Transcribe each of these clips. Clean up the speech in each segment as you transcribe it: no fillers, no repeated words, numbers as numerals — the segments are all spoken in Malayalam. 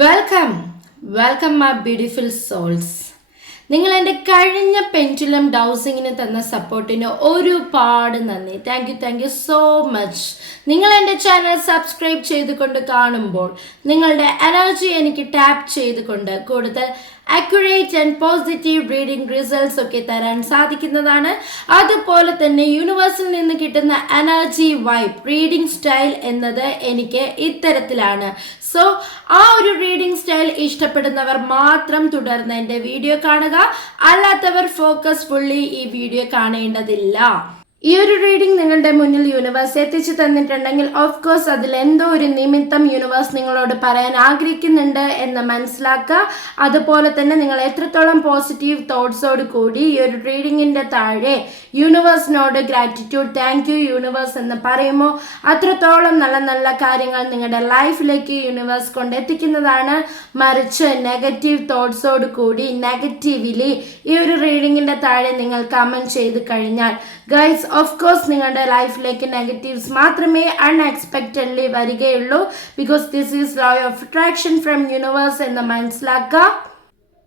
Welcome my beautiful souls. നിങ്ങൾ എൻ്റെ കഴിഞ്ഞ പെൻഡുലം ഡൗസിങ്ങിന് തന്ന സപ്പോർട്ടിന് ഒരുപാട് നന്ദി. Thank you so much. നിങ്ങൾ എൻ്റെ ചാനൽ സബ്സ്ക്രൈബ് ചെയ്തുകൊണ്ട് കാണുമ്പോൾ നിങ്ങളുടെ എനർജി എനിക്ക് ടാപ്പ് ചെയ്തുകൊണ്ട് കൂടുതൽ accurate and positive reading results ഒക്കെ തരാൻ സാധിക്കുന്നതാണ്. അതുപോലെ തന്നെ യൂണിവേഴ്സിൽ നിന്ന് കിട്ടുന്ന എനർജി വൈബ് റീഡിംഗ് സ്റ്റൈൽ എന്നത് എനിക്ക് ഇത്തരത്തിലാണ്. സോ ആ ഒരു റീഡിംഗ് സ്റ്റൈൽ ഇഷ്ടപ്പെടുന്നവർ മാത്രം തുടർന്ന് എൻ്റെ വീഡിയോ കാണുക, അല്ലാത്തവർ ഫോക്കസ് ഫുള്ളി ഈ വീഡിയോ കാണേണ്ടതില്ല. ഈ ഒരു റീഡിംഗ് നിങ്ങളുടെ മുന്നിൽ യൂണിവേഴ്സ് എത്തിച്ചു തന്നിട്ടുണ്ടെങ്കിൽ ഓഫ് കോഴ്സ് അതിൽ എന്തോ ഒരു നിമിത്തം യൂണിവേഴ്സ് നിങ്ങളോട് പറയാൻ ആഗ്രഹിക്കുന്നുണ്ട് എന്ന് മനസ്സിലാക്കുക. അതുപോലെ തന്നെ നിങ്ങൾ എത്രത്തോളം പോസിറ്റീവ് തോട്ട്സോട് കൂടി ഈ ഒരു റീഡിങ്ങിൻ്റെ താഴെ യൂണിവേഴ്സിനോട് ഗ്രാറ്റിറ്റ്യൂഡ് താങ്ക് യു യൂണിവേഴ്സ് എന്ന് പറയുമോ അത്രത്തോളം നല്ല നല്ല കാര്യങ്ങൾ നിങ്ങളുടെ ലൈഫിലേക്ക് യൂണിവേഴ്സ് കൊണ്ടെത്തിക്കുന്നതാണ്. മറിച്ച് നെഗറ്റീവ് തോട്ട്സോട് കൂടി നെഗറ്റീവ്ലി ഈ ഒരു റീഡിങ്ങിൻ്റെ താഴെ നിങ്ങൾ കമൻറ്റ് ചെയ്ത് കഴിഞ്ഞാൽ ഗൈസ് ഓഫ് കോഴ്സ് നിങ്ങളുടെ ലൈഫിലേക്ക് നെഗറ്റീവ്സ് മാത്രമേ അൺഎക്സ്പെക്റ്റഡ്ലി വരികയുള്ളൂ. Because this is law of attraction from universe എന്ന് മനസ്സിലാക്കുക.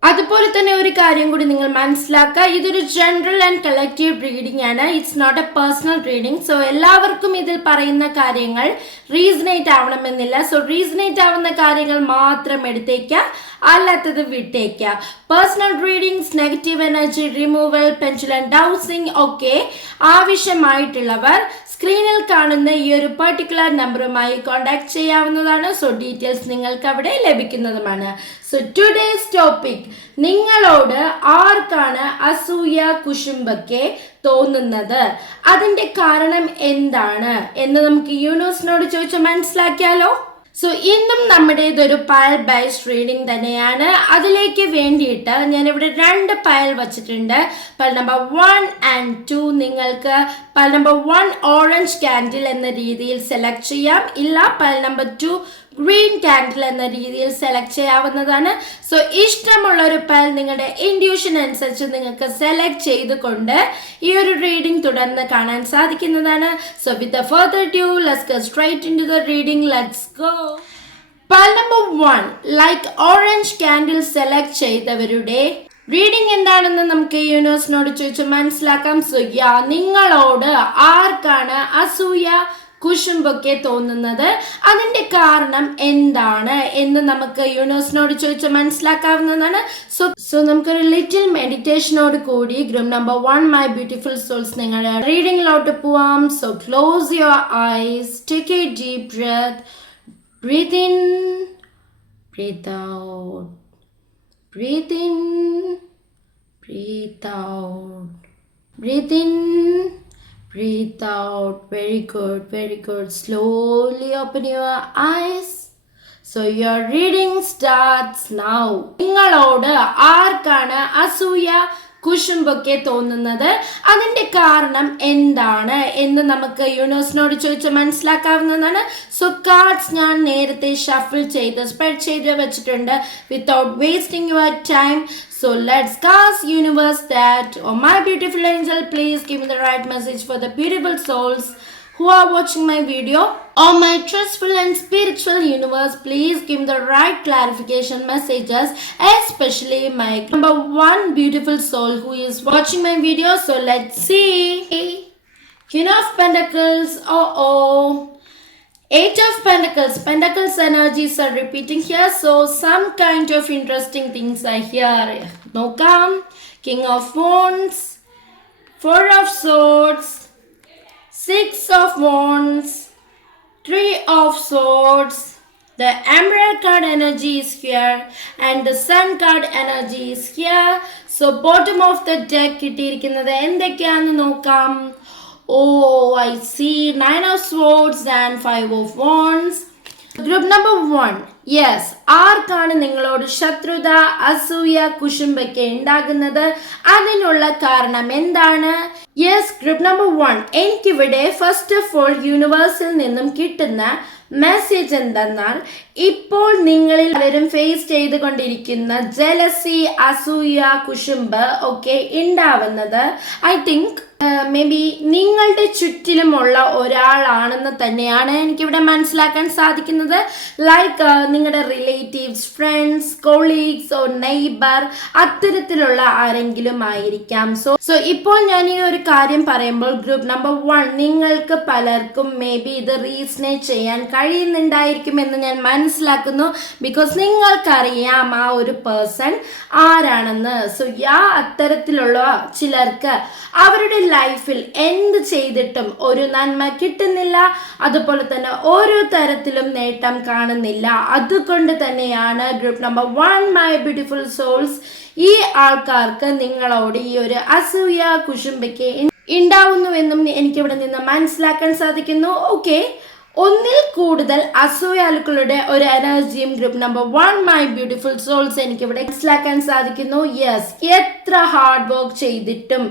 അതുപോലെ തന്നെ ഒരു കാര്യം കൂടി നിങ്ങൾ മനസ്സിലാക്കുക, ഇതൊരു ജനറൽ ആൻഡ് കളക്റ്റീവ് റീഡിംഗ് ആണ്. It's not a personal reading. So എല്ലാവർക്കും ഇതിൽ പറയുന്ന കാര്യങ്ങൾ റീസണേറ്റ് ആവണമെന്നില്ല. സോ റീസണേറ്റ് ആവുന്ന കാര്യങ്ങൾ മാത്രം എടുത്തേക്കുക, അല്ലാത്തത് വിട്ടേക്കുക. Personal readings, negative energy removal, pendulum dowsing ഒക്കെ ആവശ്യമായിട്ടുള്ളവർ സ്ക്രീനിൽ കാണുന്ന ഈ ഒരു പർട്ടിക്കുലർ നമ്പറുമായി കോൺടാക്ട് ചെയ്യാവുന്നതാണ്. സോ ഡീറ്റെയിൽസ് നിങ്ങൾക്ക് അവിടെ ലഭിക്കുന്നതുമാണ്. സോ ടുഡേസ് ടോപ്പിക്, നിങ്ങളോട് ആർക്കാണ് അസൂയ കുശുമ്പൊക്കെ തോന്നുന്നത്, അതിന്റെ കാരണം എന്താണ് എന്ന് നമുക്ക് യൂണിവേഴ്സിനോട് ചോദിച്ച് മനസ്സിലാക്കിയാലോ. സോ ഇന്നും നമ്മുടെ ഇതൊരു പയൽ ബേസ്ഡ് റീഡിംഗ് തന്നെയാണ്. അതിലേക്ക് വേണ്ടിയിട്ട് ഞാനിവിടെ 2 പയൽ വച്ചിട്ടുണ്ട്. പയൽ നമ്പർ 1 and 2 നിങ്ങൾക്ക് പയൽ നമ്പർ 1 ഓറഞ്ച് കാൻഡിൽ എന്ന രീതിയിൽ സെലക്ട് ചെയ്യാം, ഇല്ല പയൽ നമ്പർ 2 ഗ്രീൻ കാൻഡിൽ എന്ന രീതിയിൽ സെലക്ട് ചെയ്യാവുന്നതാണ്. സോ ഇഷ്ടമുള്ള ഒരു പയൽ നിങ്ങളുടെ ഇൻഡ്യൂഷൻ അനുസരിച്ച് നിങ്ങൾക്ക് സെലക്ട് ചെയ്തുകൊണ്ട് ഈ ഒരു റീഡിംഗ് തുടർന്ന് കാണാൻ സാധിക്കുന്നതാണ്. So with further due let's go straight into the reading. Let's go. പയൽ number 1 like orange candle select ചെയ്തവരുടെ റീഡിംഗ് എന്താണെന്ന് നമുക്ക് യൂണിവേഴ്സിനോട് ചോദിച്ച് മനസ്സിലാക്കാം. സോ നിങ്ങളോട് ആർക്കാണ് അസൂയ കുശുമ്പൊക്കെ തോന്നുന്നത്, അതിന്റെ കാരണം എന്താണ് എന്ന് നമുക്ക് യൂണിവേഴ്സിനോട് ചോദിച്ച് മനസ്സിലാക്കാവുന്നതാണ്. സോ നമുക്കൊരു ലിറ്റിൽ മെഡിറ്റേഷനോട് കൂടി group number 1 my beautiful souls നിങ്ങളുടെ റീഡിങ്ങിലോട്ട് പോവാം. So close your eyes, take a deep breath, breathe in, breathe out, breathe in, breathe out, breathe in, breathe out. Very good. Slowly open your eyes. So your reading starts now. നിങ്ങളോട് ആർക്കാണ് അസൂയ കുശുമ്പൊക്കെ തോന്നുന്നത്, അതിന്റെ കാരണം എന്താണ് എന്ന് നമുക്ക് യൂണിവേഴ്സിനോട് ചോദിച്ച് മനസ്സിലാക്കാവുന്നതാണ്. സോ കാർഡ്സ് ഞാൻ നേരത്തെ ഷഫിൾ ചെയ്ത് സ്പ്രെഡ് ചെയ്ത് വെച്ചിട്ടുണ്ട്. Without wasting your time, so let's ask universe that, oh my beautiful angel, please give me the right message for the beautiful souls who are watching my video. Oh my trustful and spiritual universe, please give me the right clarification messages, especially my number 1 beautiful soul who is watching my video. So let's see. Queen of Pentacles, Eight of Pentacles energies are repeating here, so some kind of interesting things are here. Nokam, King of Wands, 4 of Swords, 6 of Wands, 3 of Swords, the Emerald card energy is here and the Sun card energy is here. So bottom of the deck കിട്ടിയിരിക്കുന്നത് എന്തൊക്കെയാണെന്ന് നോക്കാം. I see 9 of Swords and 5 of Wands. Group number 1, yes, ആർക്കാണ് നിങ്ങളോട് ശത്രുത, അസൂയ, കുശുമ്പൊക്കെ ഉണ്ടാകുന്നത്, അതിനുള്ള കാരണം എന്താണ്? യെസ്, ഗ്രൂപ്പ് നമ്പർ 1, എനിക്കിവിടെ ഫസ്റ്റ് ഓഫ് ഓൾ യൂണിവേഴ്സിൽ നിന്നും കിട്ടുന്ന മെസ്സേജ് എന്തെന്നാൽ, ഇപ്പോൾ നിങ്ങളിൽ പലരും ഫേസ് ചെയ്തുകൊണ്ടിരിക്കുന്ന ജലസി, അസൂയ, കുശുമ്പ് ഒക്കെ ഉണ്ടാവുന്നത് ഐ തിങ്ക് മേ ബി നിങ്ങളുടെ ചുറ്റിലുമുള്ള ഒരാളാണെന്ന് തന്നെയാണ് എനിക്കിവിടെ മനസ്സിലാക്കാൻ സാധിക്കുന്നത്. ലൈക്ക് നിങ്ങളുടെ relatives, friends, colleagues or neighbour, അത്തരത്തിലുള്ള ആരെങ്കിലും ആയിരിക്കാം. സോ ഇപ്പോൾ ഞാൻ ഈ ഒരു കാര്യം പറയുമ്പോൾ ഗ്രൂപ്പ് നമ്പർ 1 നിങ്ങൾക്ക് പലർക്കും മേ ബി ഇത് റീസണേറ്റ് ചെയ്യാൻ കഴിയുന്നുണ്ടായിരിക്കും എന്ന് ഞാൻ മനസ്സിലാക്കുന്നു. ബിക്കോസ് നിങ്ങൾക്കറിയാം ആ ഒരു പേഴ്സൺ ആരാണെന്ന്. സോ അത്തരത്തിലുള്ള ചിലർക്ക് അവരുടെ ലൈഫിൽ എന്ത് ചെയ്തിട്ടും ഒരു നന്മ കിട്ടുന്നില്ല, അതുപോലെ തന്നെ ഓരോ തരത്തിലും നേട്ടം കാണുന്നില്ല. അതുകൊണ്ട് തന്നെയാണ് group number 1 my beautiful souls ഈ ആൾക്കാർക്ക് നിങ്ങളോട് ഈ ഒരു അസൂയ, കുശുമ്പയ്ക്ക് ഉണ്ടാവുന്നുവെന്നും എനിക്കിവിടെ നിന്ന് മനസ്സിലാക്കാൻ സാധിക്കുന്നു. ഓക്കെ, ഒന്നിൽ കൂടുതൽ അസൂയാലുക്കളുടെ ഒരു എനർജിയും group number 1 my beautiful souls എനിക്കിവിടെ മനസ്സിലാക്കാൻ സാധിക്കുന്നു. യെസ്, എത്ര ഹാർഡ് വർക്ക് ചെയ്തിട്ടും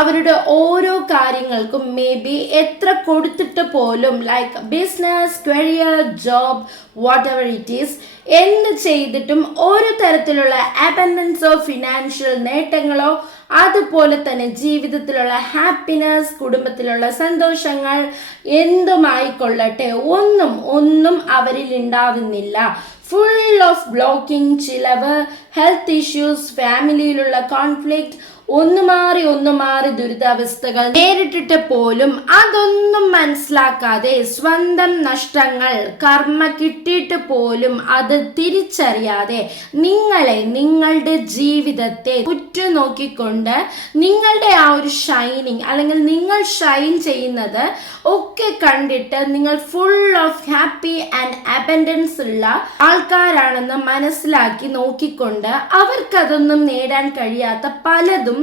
അവരുടെ ഓരോ കാര്യങ്ങൾക്കും മേ ബി എത്ര കൊടുത്തിട്ട് പോലും like business, career, job, what ever it is, എന്ത് ചെയ്തിട്ടും ഒരു തരത്തിലുള്ള അബൻഡൻസോ ഫിനാൻഷ്യൽ നേട്ടങ്ങളോ അതുപോലെ തന്നെ ജീവിതത്തിലുള്ള ഹാപ്പിനെസ്, കുടുംബത്തിലുള്ള സന്തോഷങ്ങൾ എന്തുമായിക്കൊള്ളട്ടെ ഒന്നും അവരിൽ ഉണ്ടാവുന്നില്ല. ഫുൾ ഓഫ് ബ്ലോക്കിംഗ്, ചിലവ്, ഹെൽത്ത് ഇഷ്യൂസ്, ഫാമിലിയിലുള്ള കോൺഫ്ലിക്റ്റ്, ഒന്ന് മാറി ദുരിതാവസ്ഥകൾ നേരിട്ടിട്ട് പോലും അതൊന്നും മനസ്സിലാക്കാതെ സ്വന്തം നഷ്ടങ്ങൾ കർമ്മ കിട്ടിയിട്ട് പോലും അത് തിരിച്ചറിയാതെ നിങ്ങളുടെ ജീവിതത്തെ ഉറ്റുനോക്കിക്കൊണ്ട് നിങ്ങളുടെ ആ ഒരു ഷൈനിങ് അല്ലെങ്കിൽ നിങ്ങൾ ഷൈൻ ചെയ്യുന്നത് ഒക്കെ കണ്ടിട്ട് നിങ്ങൾ full of happy and abundance ഉള്ള ആൾക്കാരാണെന്ന് മനസ്സിലാക്കി നോക്കിക്കൊണ്ട് അവർക്കതൊന്നും നേടാൻ കഴിയാത്ത പലതും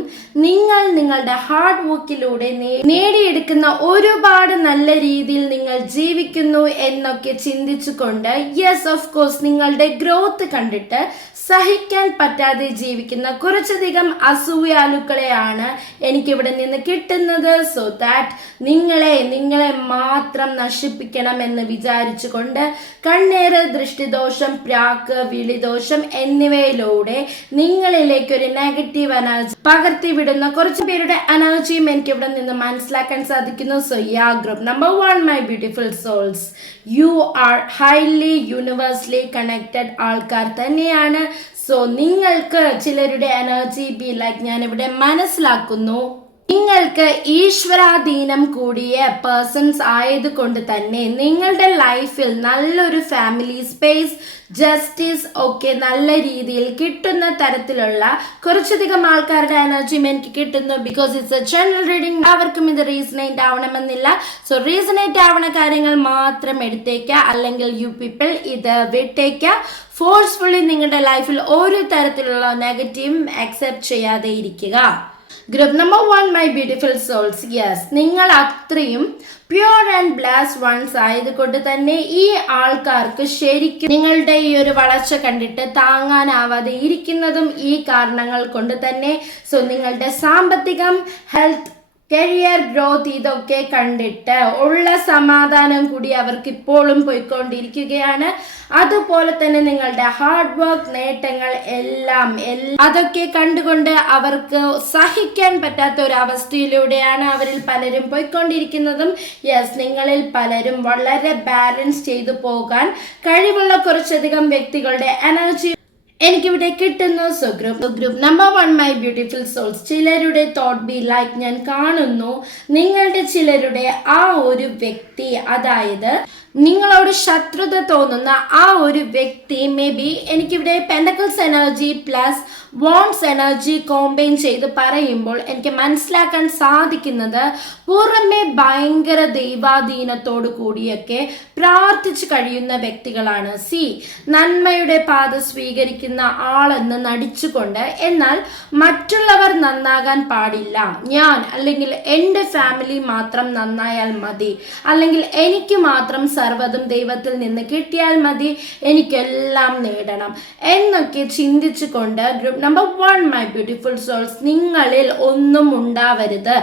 നിങ്ങളുടെ ഹാർഡ് വർക്കിലൂടെ നേടിയെടുക്കുന്ന ഒരുപാട് നല്ല രീതിയിൽ നിങ്ങൾ ജീവിക്കുന്നു എന്നൊക്കെ ചിന്തിച്ചുകൊണ്ട് യെസ് ഓഫ് കോഴ്സ് നിങ്ങളുടെ ഗ്രോത്ത് കണ്ടിട്ട് സഹിക്കാൻ പറ്റാതെ ജീവിക്കുന്ന കുറച്ചധികം അസൂയാലുക്കളെയാണ് എനിക്കിവിടെ നിന്ന് കിട്ടുന്നത്. സോ ദാറ്റ് നിങ്ങളെ മാത്രം നശിപ്പിക്കണം എന്ന് വിചാരിച്ചുകൊണ്ട് കണ്ണേറ്, ദൃഷ്ടിദോഷം, പ്രാക്ക്, വിളിദോഷം എന്നിവയിലൂടെ നിങ്ങളിലേക്ക് ഒരു നെഗറ്റീവ് എനർജി പകർത്തിവിടുന്ന കുറച്ച് പേരുടെ എനർജിയും എനിക്കിവിടെ നിന്ന് മനസ്സിലാക്കാൻ സാധിക്കുന്നു. So group number 1 my beautiful souls, you are highly universally connected ആൾക്കാർ തന്നെയാണ്. സോ നിങ്ങൾക്ക് ചിലരുടെ എനർജി ബി ലൈക്ക് ഞാനിവിടെ മനസ്സിലാക്കുന്നു നിങ്ങൾക്ക് ഈശ്വരാധീനം കൂടിയ പേഴ്സൺസ് ആയതുകൊണ്ട് തന്നെ നിങ്ങളുടെ ലൈഫിൽ നല്ലൊരു ഫാമിലി സ്പേസ്, ജസ്റ്റിസ് ഒക്കെ നല്ല രീതിയിൽ കിട്ടുന്ന തരത്തിലുള്ള കുറച്ചധികം ആൾക്കാരുടെ എനർജിയും എനിക്ക് കിട്ടുന്നു. Because it's a general reading, അവർക്കും ഇത് റീസണേറ്റ് ആവണമെന്നില്ല. സോ റീസണേറ്റ് ആവണ കാര്യങ്ങൾ മാത്രം എടുത്തേക്കുക, അല്ലെങ്കിൽ യു പീപ്പിൾ ഇത് വിട്ടേക്കുക. ഫോഴ്സ്ഫുള്ളി നിങ്ങളുടെ ലൈഫിൽ ഒരു തരത്തിലുള്ള നെഗറ്റീവും അക്സെപ്റ്റ് ചെയ്യാതെ ഇരിക്കുക. Group number 1 my beautiful souls, yes നിങ്ങൾ അത്രയും പ്യൂർ ആൻഡ് ബ്ലാസ് വൺസ് ആയതുകൊണ്ട് തന്നെ ഈ ആൾക്കാർക്ക് ശരിക്കും നിങ്ങളുടെ ഈ ഒരു വളർച്ച കണ്ടിട്ട് താങ്ങാനാവാതെ ഇരിക്കുന്നതും ഈ കാരണങ്ങൾ കൊണ്ട് തന്നെ. സോ നിങ്ങളുടെ സാമ്പത്തികം, ഹെൽത്ത്, കരിയർ ഗ്രോത്ത് ഇതൊക്കെ കണ്ടിട്ട് ഉള്ള സമാധാനം കൂടി അവർക്ക് ഇപ്പോഴും പോയിക്കൊണ്ടിരിക്കുകയാണ്. അതുപോലെ തന്നെ നിങ്ങളുടെ ഹാർഡ് വർക്ക്, നേട്ടങ്ങൾ എല്ലാം അതൊക്കെ കണ്ടുകൊണ്ട് അവർക്ക് സഹിക്കാൻ പറ്റാത്ത ഒരു അവസ്ഥയിലൂടെയാണ് അവരിൽ പലരും പോയിക്കൊണ്ടിരിക്കുന്നതും. യെസ്, നിങ്ങളിൽ പലരും വളരെ ബാലൻസ് ചെയ്തു പോകാൻ കഴിവുള്ള കുറച്ചധികം വ്യക്തികളുടെ എനർജി എനിക്കിവിടെ കിട്ടുന്നു. So group number 1 my beautiful souls, ചിലരുടെ തോട്ട് ബി ലൈക്ക് ഞാൻ കാണുന്നു നിങ്ങളുടെ ചിലരുടെ ആ ഒരു വ്യക്തി, അതായത് നിങ്ങളോട് ശത്രുത തോന്നുന്ന ആ ഒരു വ്യക്തി മേ ബി എനിക്കിവിടെ പെൻഡക്കിൾസ് എനർജി പ്ലസ് വോൺസ് എനർജി കോമ്പൈൻ ചെയ്ത് പറയുമ്പോൾ എനിക്ക് മനസ്സിലാക്കാൻ സാധിക്കുന്നത് പുറമെ ഭയങ്കര ദൈവാധീനത്തോടു കൂടിയൊക്കെ പ്രാർത്ഥിച്ചു കഴിയുന്ന വ്യക്തികളാണ്. നന്മയുടെ പാത സ്വീകരിക്കുന്ന ആളെന്ന് നടിച്ചുകൊണ്ട് എന്നാൽ മറ്റുള്ളവർ നന്നാകാൻ പാടില്ല, ഞാൻ അല്ലെങ്കിൽ എൻ്റെ ഫാമിലി മാത്രം നന്നായാൽ മതി, അല്ലെങ്കിൽ എനിക്ക് മാത്രം സർവ്വതും ദൈവത്തിൽ നിന്ന് കിട്ടിയാൽ മതി, എനിക്കെല്ലാം നേടണം എന്നൊക്കെ ചിന്തിച്ചുകൊണ്ട് group number 1 my beautiful souls നിങ്ങളിൽ ഒന്നും ഉണ്ടാവരുത്.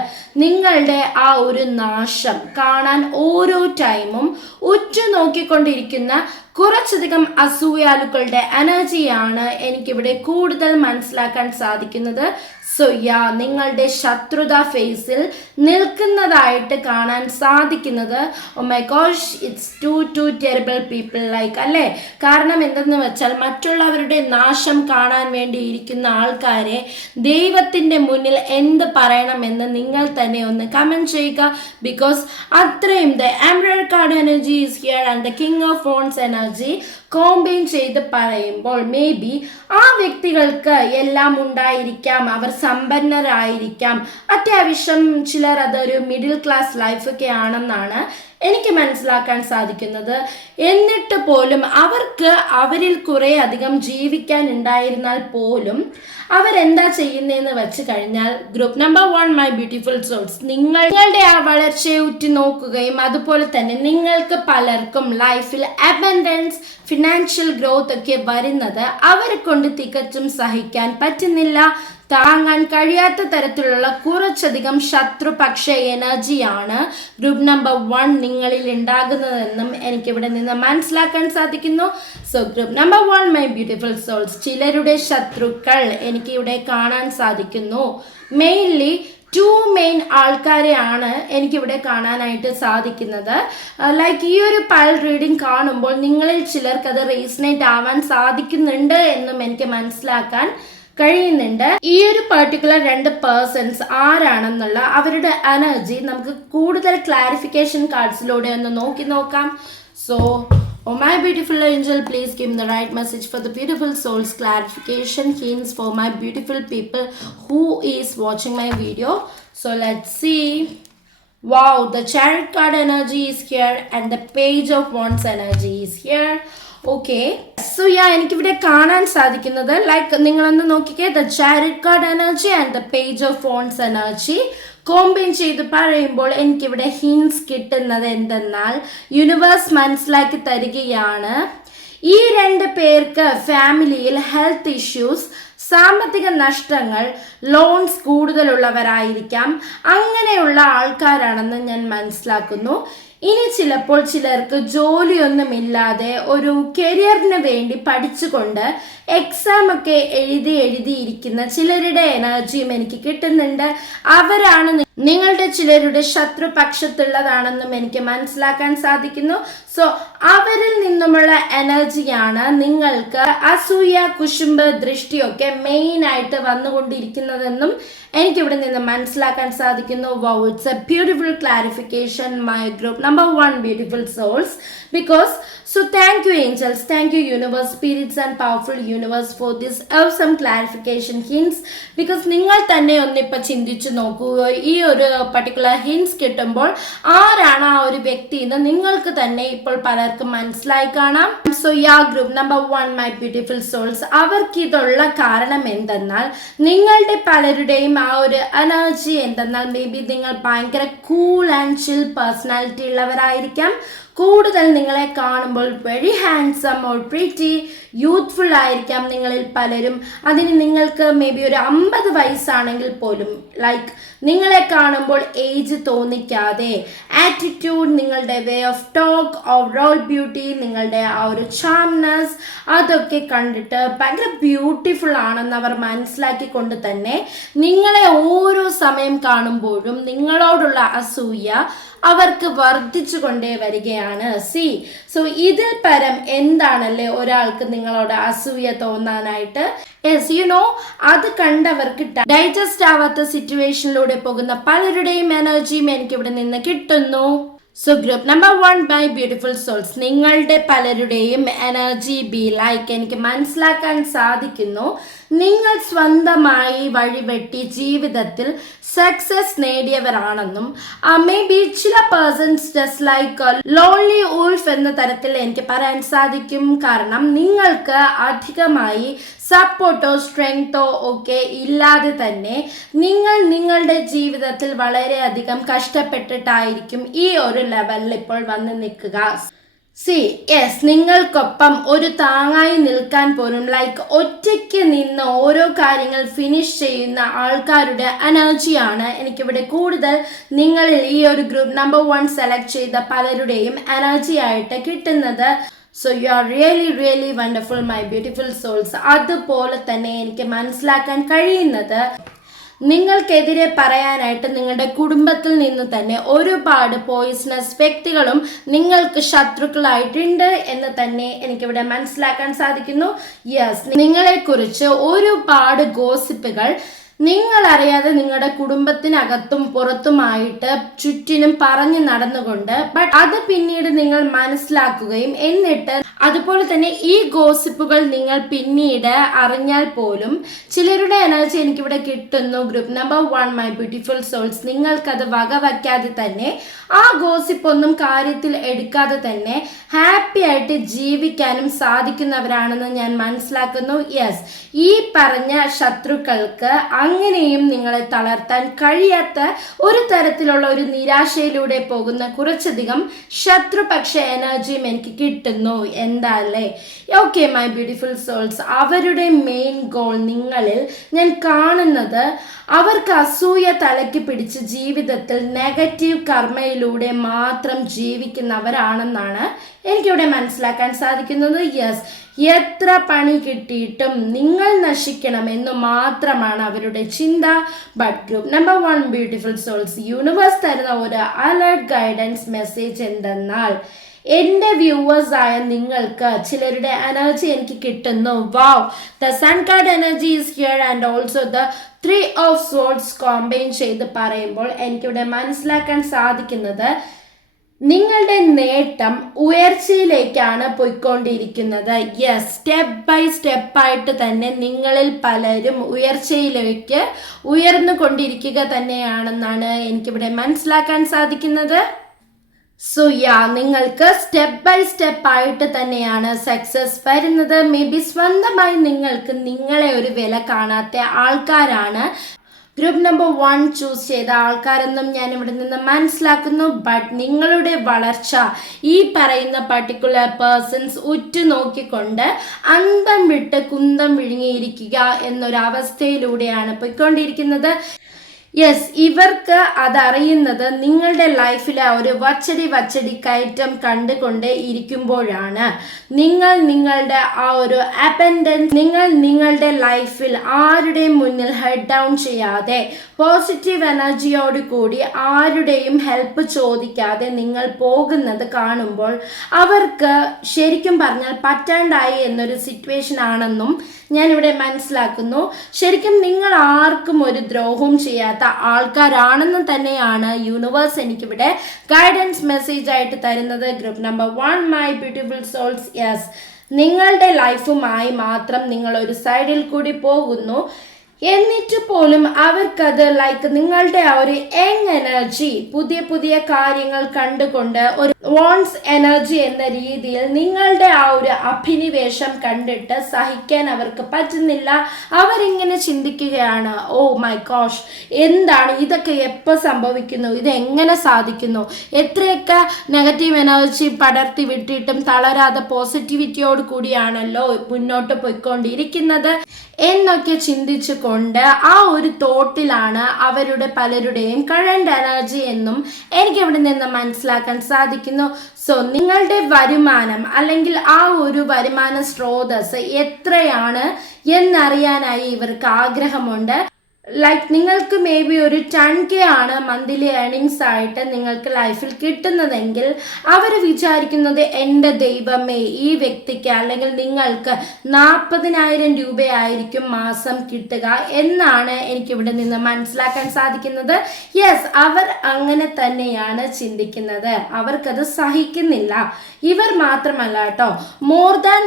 നിങ്ങളുടെ ആ ഒരു നാശം കാണാൻ ഓരോ ടൈമും ഉറ്റുനോക്കിക്കൊണ്ടിരിക്കുന്ന കുറച്ചധികം അസൂയാലുക്കളുടെ എനർജിയാണ് എനിക്കിവിടെ കൂടുതൽ മനസ്സിലാക്കാൻ സാധിക്കുന്നത്. സോ നിങ്ങളുടെ ശത്രുത ഫേസിൽ നിൽക്കുന്നതായിട്ട് കാണാൻ സാധിക്കുന്നത്. Oh my gosh, it's too terrible people like അല്ലേ. കാരണം എന്തെന്ന് വെച്ചാൽ മറ്റുള്ളവരുടെ നാശം കാണാൻ വേണ്ടി ഇരിക്കുന്ന ആൾക്കാരെ ദൈവത്തിൻ്റെ മുന്നിൽ എന്ത് പറയണമെന്ന് നിങ്ങൾ തന്നെ ഒന്ന് കമൻറ്റ് ചെയ്യുക. ബിക്കോസ് അത്രയും the emperor card energy is here and the king of phones energy combine ചെയ്ത് പറയുമ്പോൾ മേ ബി ആ വ്യക്തികൾക്ക് എല്ലാം ഉണ്ടായിരിക്കാം, അവർ സമ്പന്നരായിരിക്കാം, അത്യാവശ്യം ചിലർ അതൊരു മിഡിൽ ക്ലാസ് ലൈഫൊക്കെ ആണെന്നാണ് എനിക്ക് മനസ്സിലാക്കാൻ സാധിക്കുന്നത്. എന്നിട്ട് പോലും അവർക്ക് അവരിൽ കുറേ അധികം ജീവിക്കാൻ ഉണ്ടായിരുന്നാൽ പോലും അവരെന്താ ചെയ്യുന്നതെന്ന് വെച്ച് കഴിഞ്ഞാൽ, group number 1 my beautiful souls, നിങ്ങളുടെ ആ വളർച്ചയെ ഉറ്റി നോക്കുകയും അതുപോലെ തന്നെ നിങ്ങൾക്ക് പലർക്കും ലൈഫിൽ അബൻഡൻസ്, ഫിനാൻഷ്യൽ ഗ്രോത്ത് ഒക്കെ വരുന്നത് അവരെ കൊണ്ട് തികച്ചും സഹിക്കാൻ പറ്റുന്നില്ല, താങ്ങാൻ കഴിയാത്ത തരത്തിലുള്ള കുറച്ചധികം ശത്രുപക്ഷ എനർജിയാണ് ഗ്രൂപ്പ് നമ്പർ 1 നിങ്ങളിൽ ഉണ്ടാകുന്നതെന്നും എനിക്കിവിടെ നിന്ന് മനസ്സിലാക്കാൻ സാധിക്കുന്നു. So group number 1 my beautiful souls, ചിലരുടെ ശത്രുക്കൾ എനിക്കിവിടെ കാണാൻ സാധിക്കുന്നു. മെയിൻലി 2 മെയിൻ ആൾക്കാരെയാണ് എനിക്കിവിടെ കാണാനായിട്ട് സാധിക്കുന്നത്. ലൈക്ക് ഈ ഒരു പൈൽ റീഡിങ് കാണുമ്പോൾ നിങ്ങളിൽ ചിലർക്ക് അത് റീസണേറ്റ് ആവാൻ സാധിക്കുന്നുണ്ട് എന്നും എനിക്ക് മനസ്സിലാക്കാൻ കഴിയുന്നുണ്ട്. ഈ ഒരു പെർട്ടിക്കുലർ 2 പേഴ്സൺസ് ആരാണെന്നുള്ള അവരുടെ എനർജി നമുക്ക് കൂടുതൽ ക്ലാരിഫിക്കേഷൻ കാർഡ്സിലൂടെ ഒന്ന് നോക്കാം. So oh my beautiful angel, please give me the right message for the beautiful souls, clarification hints for my beautiful people who is watching my video. So let's see. Wow, the chariot card energy is here and the page of wands energy is here. Okay, so എനിക്കിവിടെ കാണാൻ സാധിക്കുന്നത് ലൈക്ക് നിങ്ങളൊന്ന് നോക്കിക്കേ, the chariot card energy and the page of phones energy combine ചെയ്ത് പറയുമ്പോൾ എനിക്കിവിടെ ഹിൻസ് കിട്ടുന്നത് എന്തെന്നാൽ യൂണിവേഴ്സ് മനസ്സിലാക്കി തരികയാണ്, ഈ 2 പേർക്ക് ഫാമിലിയിൽ ഹെൽത്ത് ഇഷ്യൂസ്, സാമ്പത്തിക നഷ്ടങ്ങൾ, ലോൺസ് കൂടുതലുള്ളവരായിരിക്കാം, അങ്ങനെയുള്ള ആൾക്കാരാണെന്ന് ഞാൻ മനസ്സിലാക്കുന്നു. ഇനി ചിലപ്പോൾ ചിലർക്ക് ജോലിയൊന്നുമില്ലാതെ ഒരു കരിയറിന് വേണ്ടി പഠിച്ചുകൊണ്ട് എക്സാം ഒക്കെ എഴുതിയിരിക്കുന്ന ചിലരുടെ എനർജിയും എനിക്ക് കിട്ടുന്നുണ്ട്. അവരാണ് നിങ്ങളുടെ ചിലരുടെ ശത്രുപക്ഷത്തുള്ളതാണെന്നും എനിക്ക് മനസ്സിലാക്കാൻ സാധിക്കുന്നു. സോ അവരിൽ നിന്നുമുള്ള എനർജിയാണ് നിങ്ങൾക്ക് അസൂയ, കുശുമ്പ്, ദൃഷ്ടിയൊക്കെ മെയിൻ ആയിട്ട് വന്നുകൊണ്ടിരിക്കുന്നതെന്നും എനിക്കിവിടെ നിന്ന് മനസ്സിലാക്കാൻ സാധിക്കുന്നു. Wow, it's a beautiful clarification my group number 1 beautiful souls. Because so thank you angels, thank you universe, spirits and powerful universe for this awesome clarification hints. because നിങ്ങൾ തന്നെ ഒന്നിപ്പോൾ ചിന്തിച്ചു നോക്കൂ, ഈ ഒരു പർട്ടിക്കുലർ ഹിൻസ് കിട്ടുമ്പോൾ ആരാണ് ആ ഒരു വ്യക്തി എന്ന് നിങ്ങൾക്ക് തന്നെ ഇപ്പോൾ പലർക്കും മനസ്സിലായി കാണാം. So group number 1 my beautiful souls, അവർക്ക് ഇതുള്ള കാരണം എന്തെന്നാൽ നിങ്ങളുടെ പലരുടെയും ആ ഒരു എനർജി എന്തെന്നാൽ മേ ബി നിങ്ങൾ ഭയങ്കര കൂൾ ആൻഡ് ചിൽ പേഴ്സണാലിറ്റി ഉള്ളവരായിരിക്കാം. കൂടുതൽ നിങ്ങളെ കാണുമ്പോൾ very handsome or pretty youthful ആയിരിക്കാം നിങ്ങളിൽ പലരും. അതിന് നിങ്ങൾക്ക് മേ ബി ഒരു 50 വയസ്സാണെങ്കിൽ പോലും ലൈക്ക് നിങ്ങളെ കാണുമ്പോൾ ഏജ് തോന്നിക്കാതെ ആറ്റിറ്റ്യൂഡ്, നിങ്ങളുടെ way of talk, overall beauty, നിങ്ങളുടെ ആ ഒരു ചാംനെസ് അതൊക്കെ കണ്ടിട്ട് ഭയങ്കര ബ്യൂട്ടിഫുൾ ആണെന്ന് അവർ മനസ്സിലാക്കിക്കൊണ്ട് തന്നെ നിങ്ങളെ ഓരോ സമയം കാണുമ്പോഴും നിങ്ങളോടുള്ള അസൂയ അവർക്ക് വർദ്ധിച്ചു കൊണ്ടേ വരികയാണ്. സോ ഇതിൽ പരം എന്താണല്ലേ ഒരാൾക്ക് നിങ്ങളോട് അസൂയ തോന്നാനായിട്ട്? യെസ്, അത് കണ്ടവർക്ക് ഡൈജസ്റ്റ് ആവാത്ത സിറ്റുവേഷനിലൂടെ പോകുന്ന പലരുടെയും എനർജിയും എനിക്കിവിടെ നിന്ന് കിട്ടുന്നു. So group number 1 my beautiful souls, നിങ്ങളുടെ പലരുടെയും എനർജി ബി ലൈക്ക് എനിക്ക് മനസ്സിലാക്കാൻ സാധിക്കുന്നു നിങ്ങൾ സ്വന്തമായി വഴിവെട്ടി ജീവിതത്തിൽ സക്സസ് നേടിയവരാണെന്നും മേ ബി ചില persons just like lonely wolf എന്ന തരത്തിൽ എനിക്ക് പറയാൻ സാധിക്കും. കാരണം നിങ്ങൾക്ക് അധികമായി സപ്പോർട്ടോ സ്ട്രെങ്തോ ഒക്കെ ഇല്ലാതെ തന്നെ നിങ്ങൾ നിങ്ങളുടെ ജീവിതത്തിൽ വളരെയധികം കഷ്ടപ്പെട്ടിട്ടായിരിക്കും ഈ ഒരു ലെവലിൽ ഇപ്പോൾ വന്ന് നിൽക്കുക. നിങ്ങൾക്കൊപ്പം ഒരു താങ്ങായി നിൽക്കാൻ പോലും ലൈക്ക് ഒറ്റയ്ക്ക് നിന്ന് ഓരോ കാര്യങ്ങൾ ഫിനിഷ് ചെയ്യുന്ന ആൾക്കാരുടെ എനർജിയാണ് എനിക്കിവിടെ കൂടുതൽ നിങ്ങളിൽ ഈ ഒരു ഗ്രൂപ്പ് നമ്പർ 1 സെലക്ട് ചെയ്ത പലരുടെയും എനർജി ആയിട്ട് കിട്ടുന്നത്. So you are really wonderful my beautiful souls. അതുപോലെ തന്നെ എനിക്ക് മനസ്സിലാക്കാൻ കഴിയുന്നത് നിങ്ങൾക്കെതിരെ പറയാനായിട്ട് നിങ്ങളുടെ കുടുംബത്തിൽ നിന്ന് തന്നെ ഒരുപാട് പോയിസണസ് വ്യക്തികളും നിങ്ങൾക്ക് ശത്രുക്കളായിട്ടുണ്ട് എന്ന് തന്നെ എനിക്കിവിടെ മനസ്സിലാക്കാൻ സാധിക്കുന്നു. യെസ്, നിങ്ങളെക്കുറിച്ച് ഒരുപാട് ഗോസിപ്പുകൾ നിങ്ങൾ അറിയാതെ നിങ്ങളുടെ കുടുംബത്തിനകത്തും പുറത്തുമായിട്ട് ചുറ്റിനും പറഞ്ഞു നടന്നുകൊണ്ട്, ബട്ട് അത് പിന്നീട് നിങ്ങൾ മനസ്സിലാക്കുകയും എന്നിട്ട് അതുപോലെ തന്നെ ഈ ഗോസിപ്പുകൾ നിങ്ങൾ പിന്നീട് അറിഞ്ഞാൽ പോലും ചിലരുടെ എനർജി എനിക്കിവിടെ കിട്ടുന്നു. Group number 1 my beautiful souls, നിങ്ങൾക്കത് വകവയ്ക്കാതെ തന്നെ ആ ഗോസിപ്പ് ഒന്നും കാര്യത്തിൽ എടുക്കാതെ തന്നെ ഹാപ്പി ആയിട്ട് ജീവിക്കാനും സാധിക്കുന്നവരാണെന്ന് ഞാൻ മനസ്സിലാക്കുന്നു. യെസ്, ഈ പറഞ്ഞ ശത്രുക്കൾക്ക് അങ്ങനെയും നിങ്ങളെ തളർത്താൻ കഴിയാത്ത ഒരു തരത്തിലുള്ള ഒരു നിരാശയിലൂടെ പോകുന്ന കുറച്ചധികം ശത്രുപക്ഷ എനർജിയും എനിക്ക് കിട്ടുന്നു. എന്താ അല്ലേ? ഓക്കെ മൈ ബ്യൂട്ടിഫുൾ സോൾസ്, അവരുടെ മെയിൻ ഗോൾ നിങ്ങളിൽ ഞാൻ കാണുന്നത് അവർക്ക് അസൂയ തലയ്ക്ക് പിടിച്ച് ജീവിതത്തിൽ നെഗറ്റീവ് കർമ്മയിലൂടെ മാത്രം ജീവിക്കുന്നവരാണെന്നാണ് എനിക്കിവിടെ മനസ്സിലാക്കാൻ സാധിക്കുന്നത്. യെസ്, എത്ര പണി കിട്ടിയിട്ടും നിങ്ങൾ നശിക്കണമെന്ന് മാത്രമാണ് അവരുടെ ചിന്ത. But group number 1 beautiful souls, universe തരുന്ന ഒരു അലേർട്ട് ഗൈഡൻസ് മെസ്സേജ് എന്തെന്നാൽ, എൻ്റെ വ്യൂവേഴ്സ് ആയ നിങ്ങൾക്ക് ചിലരുടെ എനർജി എനിക്ക് കിട്ടുന്നു. Wow, the sun card energy is here and also the 3 of swords combine ചെയ്ത് പറയുമ്പോൾ എനിക്കിവിടെ മനസ്സിലാക്കാൻ സാധിക്കുന്നത് നിങ്ങളുടെ നേട്ടം ഉയർച്ചയിലേക്കാണ് പോയിക്കൊണ്ടിരിക്കുന്നത്. യെസ്, സ്റ്റെപ്പ് ബൈ സ്റ്റെപ്പായിട്ട് തന്നെ നിങ്ങളിൽ പലരും ഉയർച്ചയിലേക്ക് ഉയർന്നു കൊണ്ടിരിക്കുക തന്നെയാണെന്നാണ് എനിക്കിവിടെ മനസ്സിലാക്കാൻ സാധിക്കുന്നത്. സോ നിങ്ങൾക്ക് സ്റ്റെപ്പ് ബൈ സ്റ്റെപ്പ് ആയിട്ട് തന്നെയാണ് സക്സസ് വരുന്നത്. മേ ബി സ്വന്തമായി നിങ്ങൾക്ക് നിങ്ങളെ ഒരു വില കാണാത്ത ആൾക്കാരാണ് ഗ്രൂപ്പ് നമ്പർ 1 ചൂസ് ചെയ്ത ആൾക്കാരെന്നും ഞാൻ ഇവിടെ നിന്ന് മനസ്സിലാക്കുന്നു. ബട്ട് നിങ്ങളുടെ വളർച്ച ഈ പറയുന്ന പർട്ടിക്കുലർ പേഴ്സൺസ് ഉറ്റുനോക്കിക്കൊണ്ട് അന്തം വിട്ട് കുന്തം വിഴുങ്ങിയിരിക്കുക എന്നൊരവസ്ഥയിലൂടെയാണ് പോയിക്കൊണ്ടിരിക്കുന്നത്. യെസ്, ഇവർക്ക് അതറിയുന്നത് നിങ്ങളുടെ ലൈഫിലെ ഒരു വച്ചടി കയറ്റം കണ്ടുകൊണ്ട് ഇരിക്കുമ്പോഴാണ് നിങ്ങൾ നിങ്ങളുടെ ആ ഒരു അബൻഡൻസ്, നിങ്ങൾ നിങ്ങളുടെ ലൈഫിൽ ആരുടെയും മുന്നിൽ ഹെഡ് ഡൗൺ ചെയ്യാതെ പോസിറ്റീവ് എനർജിയോട് കൂടി ആരുടെയും ഹെൽപ്പ് ചോദിക്കാതെ നിങ്ങൾ പോകുന്നത് കാണുമ്പോൾ അവർക്ക് ശരിക്കും പറഞ്ഞാൽ പറ്റാണ്ടായി എന്നൊരു സിറ്റുവേഷൻ ആണെന്നും ഞാനിവിടെ മനസ്സിലാക്കുന്നു. ശരിക്കും നിങ്ങൾ ആർക്കും ഒരു ദ്രോഹവും ചെയ്യാത്ത ആൾക്കാരാണെന്ന് തന്നെയാണ് യൂണിവേഴ്സ് എനിക്കിവിടെ ഗൈഡൻസ് മെസ്സേജ് ആയിട്ട് തരുന്നത്. Group number 1 my beautiful souls, yes, നിങ്ങളുടെ ലൈഫുമായി മാത്രം നിങ്ങൾ ഒരു സൈഡിൽ കൂടി പോകുന്നു. എന്നിട്ട് പോലും അവർക്കത് ലൈക്ക് നിങ്ങളുടെ ആ ഒരു യങ് എനർജി, പുതിയ കാര്യങ്ങൾ കണ്ടുകൊണ്ട് ഒരു വോൺസ് എനർജി എന്ന രീതിയിൽ നിങ്ങളുടെ ആ ഒരു അഭിനിവേശം കണ്ടിട്ട് സഹിക്കാൻ അവർക്ക് പറ്റുന്നില്ല. അവരിങ്ങനെ ചിന്തിക്കുകയാണ്, ഓ മൈ ഗോഷ്, എന്താണ് ഇതൊക്കെ, എപ്പോൾ സംഭവിക്കുന്നു, ഇത് എങ്ങനെ സാധിക്കുന്നു, എത്രയൊക്കെ നെഗറ്റീവ് എനർജി പടർത്തി വിട്ടിട്ടും തളരാതെ പോസിറ്റിവിറ്റിയോട് കൂടിയാണല്ലോ മുന്നോട്ട് പോയിക്കൊണ്ടിരിക്കുന്നത് എന്നൊക്കെ ചിന്തിച്ചു കൊണ്ട് ആ ഒരു തോട്ടിലാണ് അവരുടെ പലരുടെയും കറണ്ട് എനർജി എന്നും എനിക്ക് ഇവിടെ നിന്ന് മനസ്സിലാക്കാൻ സാധിക്കുന്നു. സോ നിങ്ങളുടെ വരുമാനം അല്ലെങ്കിൽ ആ ഒരു വരുമാന സ്രോതസ് എത്രയാണ് എന്നറിയാനായി ഇവർക്ക് ആഗ്രഹമുണ്ട്. ലൈക്ക് നിങ്ങൾക്ക് മേ ബി ഒരു 10K ആണ് മന്ത്ലി ഏർണിങ്സ് ആയിട്ട് നിങ്ങൾക്ക് ലൈഫിൽ കിട്ടുന്നതെങ്കിൽ അവർ വിചാരിക്കുന്നത്, എൻ്റെ ദൈവമേ, ഈ വ്യക്തിക്ക് അല്ലെങ്കിൽ നിങ്ങൾക്ക് 40,000 രൂപയായിരിക്കും മാസം കിട്ടുക എന്നാണ് എനിക്കിവിടെ നിന്ന് മനസ്സിലാക്കാൻ സാധിക്കുന്നത്. യെസ്, അവർ അങ്ങനെ തന്നെയാണ് ചിന്തിക്കുന്നത്. അവർക്കത് സഹിക്കുന്നില്ല. ഇവർ മാത്രമല്ല കേട്ടോ, more than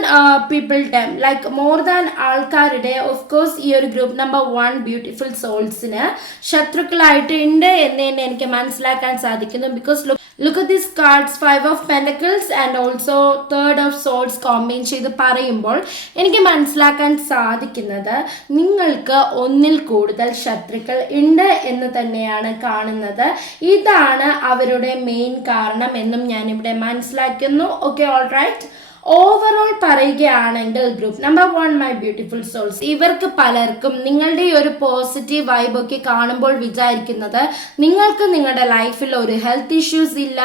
people time, like more than ആൾക്കാരുടെ ഓഫ് കോഴ്സ് ഈ ഒരു ഗ്രൂപ്പ് നമ്പർ 1 ബ്യൂട്ടിഫുൾ സോൾസിന് ശത്രുക്കളായിട്ട് ഉണ്ട് എന്ന് തന്നെ എനിക്ക് മനസ്സിലാക്കാൻ സാധിക്കുന്നു. Because look at this cards 5 of pentacles and also 3 of souls combine ചെയ്ത് പറയുമ്പോൾ എനിക്ക് മനസ്സിലാക്കാൻ സാധിക്കുന്നത് നിങ്ങൾക്ക് ഒന്നിൽ കൂടുതൽ ശത്രുക്കൾ ഉണ്ട് എന്ന് തന്നെയാണ് കാണുന്നത്. ഇതാണ് അവരുടെ മെയിൻ കാരണം എന്നും ഞാനിവിടെ മനസ്സിലാക്കുന്നു. Okay, all right. ഓവറോൾ പറയുകയാണെങ്കിൽ group number 1 my beautiful souls, ഇവർക്ക് പലർക്കും നിങ്ങളുടെ ഈ ഒരു പോസിറ്റീവ് വൈബ് ഒക്കെ കാണുമ്പോൾ വിചാരിക്കുന്നത് നിങ്ങൾക്ക് നിങ്ങളുടെ ലൈഫിൽ ഒരു ഹെൽത്ത് ഇഷ്യൂസ് ഇല്ല,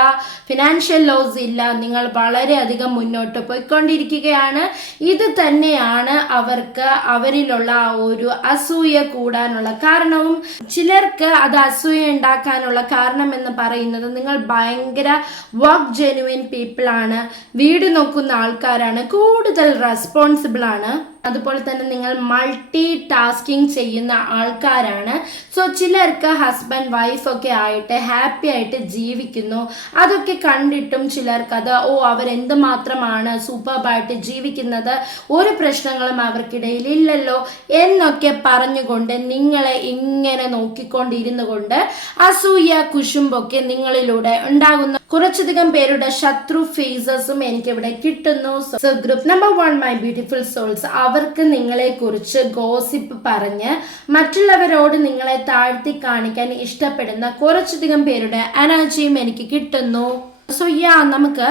ഫിനാൻഷ്യൽ ലോസ് ഇല്ല, നിങ്ങൾ വളരെയധികം മുന്നോട്ട് പോയിക്കൊണ്ടിരിക്കുകയാണ്. ഇത് തന്നെയാണ് അവർക്ക് അവരിലുള്ള ആ ഒരു അസൂയ കൂടാനുള്ള കാരണവും. ചിലർക്ക് അത് അസൂയ ഉണ്ടാക്കാനുള്ള കാരണം എന്ന് പറയുന്നത് നിങ്ങൾ ഭയങ്കര വർക്ക് ജെനുവിൻ പീപ്പിൾ ആണ്, വീട് നോക്കുന്ന ആൾക്കാരാണ്, കൂടുതൽ റെസ്പോൺസിബിൾ ആണ്, അതുപോലെ തന്നെ നിങ്ങൾ മൾട്ടി ടാസ്കിങ് ചെയ്യുന്ന ആൾക്കാരാണ്. സോ ചിലർക്ക് ഹസ്ബൻഡ് വൈഫ് ഒക്കെ ആയിട്ട് ഹാപ്പി ആയിട്ട് ജീവിക്കുന്നു. അതൊക്കെ കണ്ടിട്ടും ചിലർക്ക് അത് അവരെന്ത് മാത്രമാണ് സൂപ്പർബായിട്ട് ജീവിക്കുന്നത്, ഒരു പ്രശ്നങ്ങളും അവർക്കിടയിൽ ഇല്ലല്ലോ എന്നൊക്കെ പറഞ്ഞുകൊണ്ട് നിങ്ങളെ ഇങ്ങനെ നോക്കിക്കൊണ്ടിരുന്നു കൊണ്ട് അസൂയ കുശുമ്പൊക്കെ നിങ്ങളിലൂടെ ഉണ്ടാകുന്ന കുറച്ചധികം പേരുടെ ശത്രു ഫേസസും എനിക്കിവിടെ കിട്ടുന്നു. So group number 1 my beautiful souls, അവർക്ക് നിങ്ങളെ കുറിച്ച് ഗോസിപ്പ് പറഞ്ഞ് മറ്റുള്ളവരോട് നിങ്ങളെ താഴ്ത്തി കാണിക്കാൻ ഇഷ്ടപ്പെടുന്ന കുറച്ചധികം പേരുടെ എനർജിയും എനിക്ക് കിട്ടുന്നു. സോ നമുക്ക്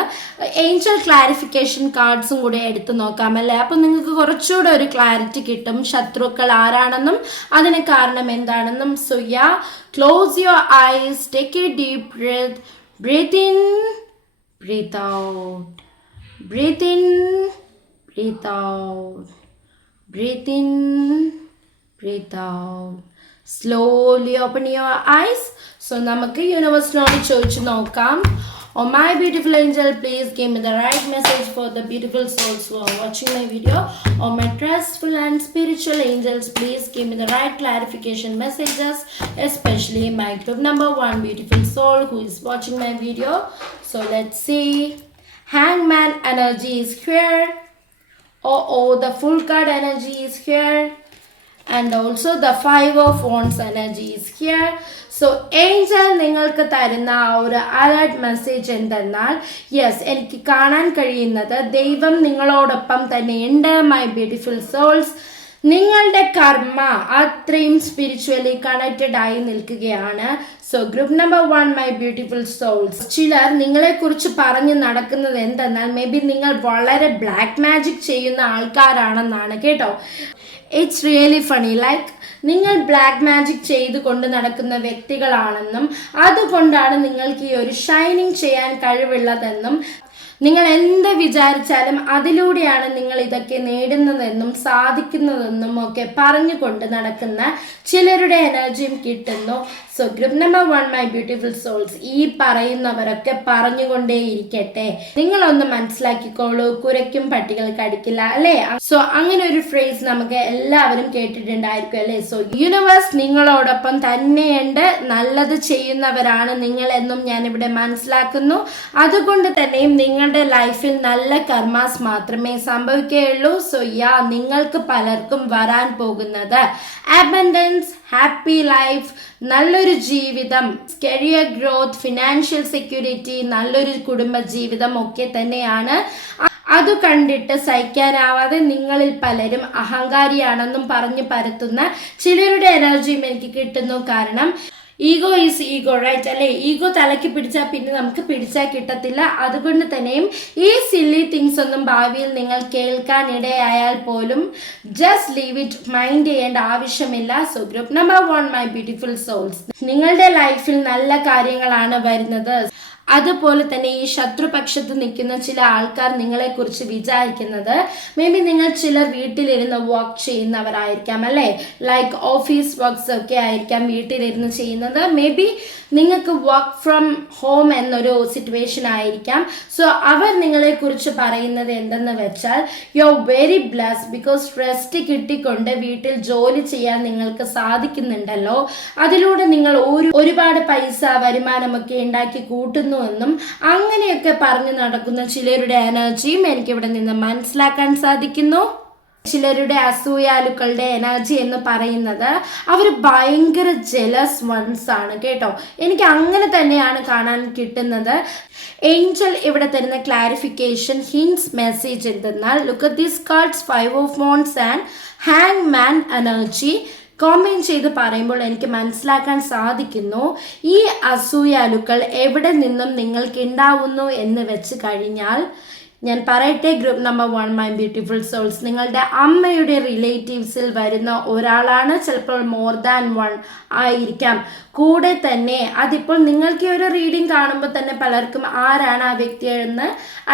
ഏഞ്ചൽ ക്ലാരിഫിക്കേഷൻ കാർഡ്സും കൂടെ എടുത്തു നോക്കാം അല്ലേ. അപ്പം നിങ്ങൾക്ക് കുറച്ചുകൂടെ ഒരു ക്ലാരിറ്റി കിട്ടും ശത്രുക്കൾ ആരാണെന്നും അതിന് കാരണം എന്താണെന്നും. So close your eyes, take a deep breath, breathe in, breathe out, breathe in, breathe out, breathe in, breathe out. Slowly open your eyes. So നമുക്ക് യൂണിവേഴ്സിനോട് ചോദിച്ചു നോക്കാം. Oh my beautiful angel, please give me the right message for the beautiful souls who are watching my video. Oh my trustful and spiritual angels, please give me the right clarification messages, especially my group number 1 beautiful soul who is watching my video. So let's see. Hangman energy is here. The full card energy is here. And also the 5 of wands energy is here. So Angel നിങ്ങൾക്ക് തരുന്ന ആ ഒരു അലേർട്ട് മെസ്സേജ് എന്തെന്നാൽ, എനിക്ക് കാണാൻ കഴിയുന്നത് ദൈവം നിങ്ങളോടൊപ്പം തന്നെ ഉണ്ട് മൈ ബ്യൂട്ടിഫുൾ സോൾസ്. നിങ്ങളുടെ കർമ്മ അത്രയും സ്പിരിച്വലി കണക്റ്റഡ് ആയി നിൽക്കുകയാണ്. So group number 1 my beautiful souls, ചിലർ നിങ്ങളെ കുറിച്ച് പറഞ്ഞു നടക്കുന്നത് എന്തെന്നാൽ മേ ബി നിങ്ങൾ വളരെ ബ്ലാക്ക് മാജിക് ചെയ്യുന്ന ആൾക്കാരാണെന്നാണ് കേട്ടോ. ഇറ്റ്സ് റിയലി ഫണി, ലൈക്ക് നിങ്ങൾ ബ്ലാക്ക് മാജിക് ചെയ്തുകൊണ്ട് നടക്കുന്ന വ്യക്തികളാണെന്നും അതുകൊണ്ടാണ് നിങ്ങൾക്ക് ഈ ഒരു ഷൈനിങ് ചെയ്യാൻ കഴിവുള്ളതെന്നും നിങ്ങൾ എന്ത് വിചാരിച്ചാലും അതിലൂടെയാണ് നിങ്ങൾ ഇതൊക്കെ നേടുന്നതെന്നും സാധിക്കുന്നതെന്നും ഒക്കെ പറഞ്ഞുകൊണ്ട് നടക്കുന്ന ചിലരുടെ എനർജിയും കിട്ടുന്നു. So group number 1 my beautiful souls, ഈ പറയുന്നവരൊക്കെ പറഞ്ഞുകൊണ്ടേയിരിക്കട്ടെ. നിങ്ങളൊന്ന് മനസ്സിലാക്കിക്കോളൂ, കുരയ്ക്കും പട്ടികൾ കടിക്കില്ല അല്ലേ. സോ അങ്ങനെ ഒരു ഫ്രേസ് നമുക്ക് എല്ലാവരും കേട്ടിട്ടുണ്ടായിരിക്കും അല്ലേ. സോ യൂണിവേഴ്സ് നിങ്ങളോടൊപ്പം തന്നെയുണ്ട്, നല്ലത് ചെയ്യുന്നവരാണ് നിങ്ങൾ എന്നും ഞാനിവിടെ മനസ്സിലാക്കുന്നു. അതുകൊണ്ട് തന്നെയും നിങ്ങളുടെ ലൈഫിൽ നല്ല കർമാസ് മാത്രമേ സംഭവിക്കുകയുള്ളൂ. സോ നിങ്ങൾക്ക് പലർക്കും വരാൻ പോകുന്നത് അബൻഡൻസ്, ഹാപ്പി ലൈഫ്, നല്ലൊരു ജീവിതം, കരിയർ ഗ്രോത്ത്, ഫിനാൻഷ്യൽ സെക്യൂരിറ്റി, നല്ലൊരു കുടുംബ ജീവിതം ഒക്കെ തന്നെയാണ്. അത് കണ്ടിട്ട് സഹിക്കാനാവാതെ നിങ്ങളിൽ പലരും അഹങ്കാരിയാണെന്നും പറഞ്ഞു പരത്തുന്ന ചിലരുടെ എനർജിയും എനിക്ക് കിട്ടുന്നു. കാരണം ഈഗോ ഈസ് ഈഗോ, റൈറ്റ് അല്ലേ. ഈഗോ തലയ്ക്ക് പിടിച്ചാൽ പിന്നെ നമുക്ക് പിടിച്ചാൽ കിട്ടത്തില്ല. അതുകൊണ്ട് തന്നെയും ഈ സില്ലി തിങ്സ് ഒന്നും ഭാവിയിൽ നിങ്ങൾ കേൾക്കാനിടയായാൽ പോലും ജസ്റ്റ് ലീവ് ഇറ്റ്, മൈൻഡ് ചെയ്യേണ്ട ആവശ്യമില്ല. So group number 1 my beautiful souls, നിങ്ങളുടെ ലൈഫിൽ നല്ല കാര്യങ്ങളാണ് വരുന്നത്. അതുപോലെ തന്നെ ഈ ശത്രുപക്ഷത്ത് നിൽക്കുന്ന ചില ആൾക്കാർ നിങ്ങളെക്കുറിച്ച് വിചാരിക്കുന്നത് മേ ബി നിങ്ങൾ ചിലർ വീട്ടിലിരുന്ന് വർക്ക് ചെയ്യുന്നവരായിരിക്കാം അല്ലേ. ലൈക്ക് ഓഫീസ് വർക്ക്സ് ഒക്കെ ആയിരിക്കാം വീട്ടിലിരുന്ന് ചെയ്യുന്നത്. മേ ബി നിങ്ങൾക്ക് വർക്ക് ഫ്രം ഹോം എന്നൊരു സിറ്റുവേഷൻ ആയിരിക്കാം. സോ അവർ നിങ്ങളെക്കുറിച്ച് പറയുന്നത് എന്തെന്ന് വെച്ചാൽ you are very blessed because rest കിട്ടിക്കൊണ്ട് വീട്ടിൽ ജോലി ചെയ്യാൻ നിങ്ങൾക്ക് സാധിക്കുന്നുണ്ടല്ലോ, അതിലൂടെ നിങ്ങൾ ഒരുപാട് പൈസ വരുമാനമൊക്കെ ഉണ്ടാക്കി കൂട്ടുന്നു എന്നും അങ്ങനെയൊക്കെ പറഞ്ഞു നടക്കുന്ന ചിലരുടെ എനർജിയും എനിക്കിവിടെ നിന്ന് മനസ്സിലാക്കാൻ സാധിക്കുന്നു. ചിലരുടെ അസൂയാലുക്കളുടെ എനർജി എന്ന് പറയുന്നത് അവർ ഭയങ്കര ജെലസ് വൺസ് ആണ് കേട്ടോ. എനിക്ക് അങ്ങനെ തന്നെയാണ് കാണാൻ കിട്ടുന്നത്. ഏഞ്ചൽ ഇവിടെ തരുന്ന ക്ലാരിഫിക്കേഷൻ ഹിൻസ് മെസ്സേജ് എന്തെന്നാൽ, look at these cards 5 of wands and ഹാങ്മാൻ എനർജി കോമ്പൈൻ ചെയ്ത് പറയുമ്പോൾ എനിക്ക് മനസ്സിലാക്കാൻ സാധിക്കുന്നു ഈ അസൂയാലുക്കൾ എവിടെ നിന്നും നിങ്ങൾക്ക് ഉണ്ടാവുന്നു എന്ന് വെച്ച് കഴിഞ്ഞാൽ ഞാൻ പറയട്ടെ, group number 1 my beautiful souls, നിങ്ങളുടെ അമ്മയുടെ റിലേറ്റീവ്സിൽ വരുന്ന ഒരാളാണ്. ചിലപ്പോൾ മോർ ദാൻ 1 ആയിരിക്കാം. കൂടെ തന്നെ അതിപ്പോൾ നിങ്ങൾക്ക് ഒരു റീഡിംഗ് കാണുമ്പോൾ തന്നെ പലർക്കും ആരാണ് ആ വ്യക്തി എന്ന്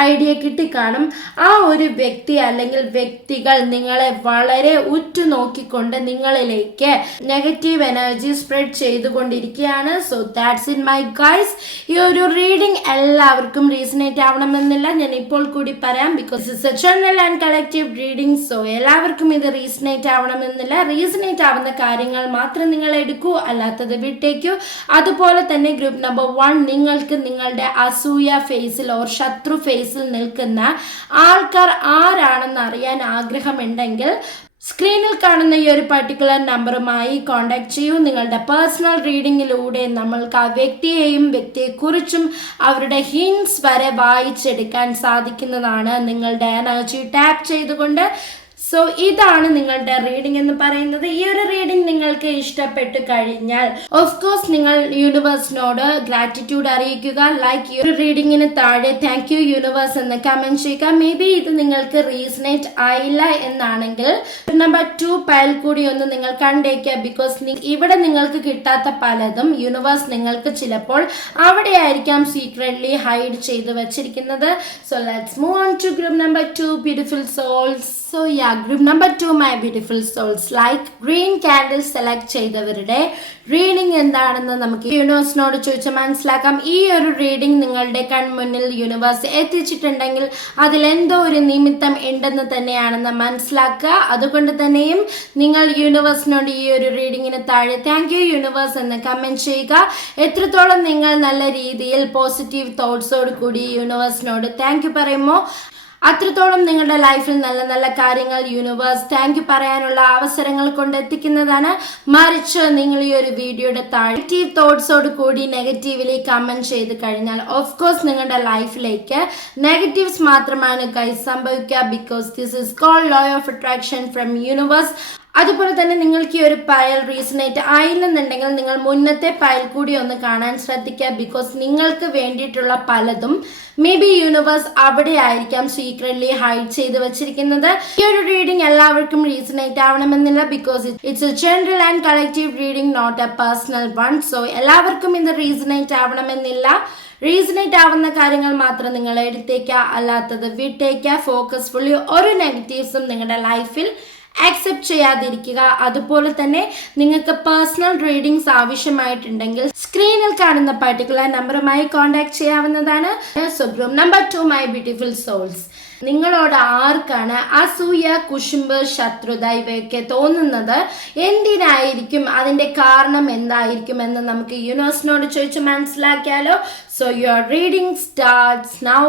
ഐഡിയ കിട്ടിക്കാണും. ആ ഒരു വ്യക്തി അല്ലെങ്കിൽ വ്യക്തികൾ നിങ്ങളെ വളരെ ഉറ്റുനോക്കിക്കൊണ്ട് നിങ്ങളിലേക്ക് നെഗറ്റീവ് എനർജി സ്പ്രെഡ് ചെയ്തുകൊണ്ടിരിക്കുകയാണ്. So that's in my guys. ഈ ഒരു റീഡിംഗ് എല്ലാവർക്കും റീസണേറ്റ് ആവണമെന്നില്ല. ഞാൻ ഇപ്പോൾ കൂടി പറയാം, because it's a general and collective reading. So എല്ലാവർക്കും ഇത് റീസണേറ്റ് ആവണമെന്നില്ല. റീസണേറ്റ് ആവുന്ന കാര്യങ്ങൾ മാത്രം നിങ്ങൾ എടുക്കൂ, അല്ലാത്തത് വിട്ടേക്കൂ. അതുപോലെ തന്നെ ഗ്രൂപ്പ് നമ്പർ 1, നിങ്ങൾക്ക് നിങ്ങളുടെ അസൂയ ഫേസിൽ ഓർ ശത്രു ഫേസിൽ നിൽക്കുന്ന ആൾക്കാർ ആരാണെന്ന് അറിയാൻ ആഗ്രഹമുണ്ടെങ്കിൽ സ്ക്രീനിൽ കാണുന്ന ഈ ഒരു പർട്ടിക്കുലർ നമ്പറുമായി കോൺടാക്ട് ചെയ്യൂ. നിങ്ങളുടെ പേഴ്സണൽ റീഡിങ്ങിലൂടെ നമ്മൾക്ക് ആ വ്യക്തിയെയും വ്യക്തിയെക്കുറിച്ചും അവരുടെ ഹിൻസ് വരെ വായിച്ചെടുക്കാൻ സാധിക്കുന്നതാണ് നിങ്ങളുടെ എനർജി ടാപ്പ് ചെയ്തുകൊണ്ട്. സോ ഇതാണ് നിങ്ങളുടെ റീഡിംഗ് എന്ന് പറയുന്നത്. ഈ ഒരു റീഡിംഗ് നിങ്ങൾക്ക് ഇഷ്ടപ്പെട്ടു കഴിഞ്ഞാൽ ഓഫ് കോഴ്സ് നിങ്ങൾ യൂണിവേഴ്സിനോട് ഗ്രാറ്റിറ്റ്യൂഡ് അറിയിക്കുക. ലൈക്ക് ഈ ഒരു റീഡിങ്ങിന് താഴെ താങ്ക് യു യൂണിവേഴ്സ് എന്ന് കമന്റ് ചെയ്യുക. മേ ബി ഇത് നിങ്ങൾക്ക് റീസണേറ്റ് ആയില്ല എന്നാണെങ്കിൽ നമ്പർ 2 പയൽ കൂടി ഒന്ന് നിങ്ങൾ കണ്ടേക്കുക. ബിക്കോസ് ഇവിടെ നിങ്ങൾക്ക് കിട്ടാത്ത പലതും യൂണിവേഴ്സ് നിങ്ങൾക്ക് ചിലപ്പോൾ അവിടെ ആയിരിക്കാം സീക്രട്ട്ലി ഹൈഡ് ചെയ്ത് വെച്ചിരിക്കുന്നത്. So let's move on to group number 2 beautiful souls. So yeah, group number 2 my beautiful souls, like green candle select ചെയ്തവരുടെ റീഡിംഗ് എന്താണെന്ന് നമുക്ക് യൂണിവേഴ്സിനോട് ചോദിച്ച് മനസ്സിലാക്കാം. ഈ ഒരു റീഡിംഗ് നിങ്ങളുടെ കൺമുന്നിൽ യൂണിവേഴ്സ് എത്തിച്ചിട്ടുണ്ടെങ്കിൽ അതിലെന്തോ ഒരു നിമിത്തം ഉണ്ടെന്ന് തന്നെയാണെന്ന് മനസ്സിലാക്കുക. അതുകൊണ്ട് തന്നെയും നിങ്ങൾ യൂണിവേഴ്സിനോട് ഈ ഒരു റീഡിങ്ങിന് താഴെ താങ്ക് യു യൂണിവേഴ്സ് എന്ന് കമന്റ് ചെയ്യുക. എത്രത്തോളം നിങ്ങൾ നല്ല രീതിയിൽ പോസിറ്റീവ് തോട്ട്സോട് കൂടി യൂണിവേഴ്സിനോട് താങ്ക് യു പറയുമോ അത്രത്തോളം നിങ്ങളുടെ ലൈഫിൽ നല്ല നല്ല കാര്യങ്ങൾ യൂണിവേഴ്സ് താങ്ക് യു പറയാനുള്ള അവസരങ്ങൾ കൊണ്ട് എത്തിക്കുന്നതാണ്. മറിച്ച് നിങ്ങൾ ഈ ഒരു വീഡിയോയുടെ നെഗറ്റീവ് തോട്ട്സോട് കൂടി നെഗറ്റീവ്ലി കമന്റ് ചെയ്ത് കഴിഞ്ഞാൽ ഓഫ് കോഴ്സ് നിങ്ങളുടെ ലൈഫിലേക്ക് നെഗറ്റീവ്സ് മാത്രമാണ് ഗൈസ് സംഭവിക്കുക. Because this is called law of attraction from universe. അതുപോലെ തന്നെ നിങ്ങൾക്ക് ഈ ഒരു പയൽ റീസണേറ്റ് ആയില്ലെന്നുണ്ടെങ്കിൽ നിങ്ങൾ മുന്നത്തെ പയൽ കൂടി ഒന്ന് കാണാൻ ശ്രദ്ധിക്കുക. ബിക്കോസ് നിങ്ങൾക്ക് വേണ്ടിയിട്ടുള്ള പലതും മേ ബി യൂണിവേഴ്സ് അവിടെ ആയിരിക്കാം സീക്രട്ട്ലി ഹൈഡ് ചെയ്ത് വെച്ചിരിക്കുന്നത്. ഈ ഒരു റീഡിംഗ് എല്ലാവർക്കും റീസണേറ്റ് ആവണമെന്നില്ല. Because it's a general and collective reading, not a personal one. So എല്ലാവർക്കും ഇത് റീസണേറ്റ് ആവണമെന്നില്ല. റീസണേറ്റ് ആവുന്ന കാര്യങ്ങൾ മാത്രം നിങ്ങൾ എടുത്തേക്കുക, അല്ലാത്തത് വിട്ടേക്കുക. ഫോക്കസ്ഫുള്ളി ഒരു നെഗറ്റീവ്സും നിങ്ങളുടെ ലൈഫിൽ ആക്സെപ്റ്റ് ചെയ്യാതിരിക്കുക. അതുപോലെ തന്നെ നിങ്ങൾക്ക് പേഴ്സണൽ റീഡിങ്സ് ആവശ്യമായിട്ടുണ്ടെങ്കിൽ സ്ക്രീനിൽ കാണുന്ന പർട്ടിക്കുലർ നമ്പറുമായി കോൺടാക്ട് ചെയ്യാവുന്നതാണ്. So group number 2 my beautiful souls, നിങ്ങളോട് ആർക്കാണ് അസൂയ, കുശുമ്പ്, ശത്രുത ഇവയൊക്കെ തോന്നുന്നത്? എന്തിനായിരിക്കും? അതിന്റെ കാരണം എന്തായിരിക്കും എന്ന് നമുക്ക് യൂണിവേഴ്സിനോട് ചോദിച്ച് മനസ്സിലാക്കിയാലോ. So your reading starts now.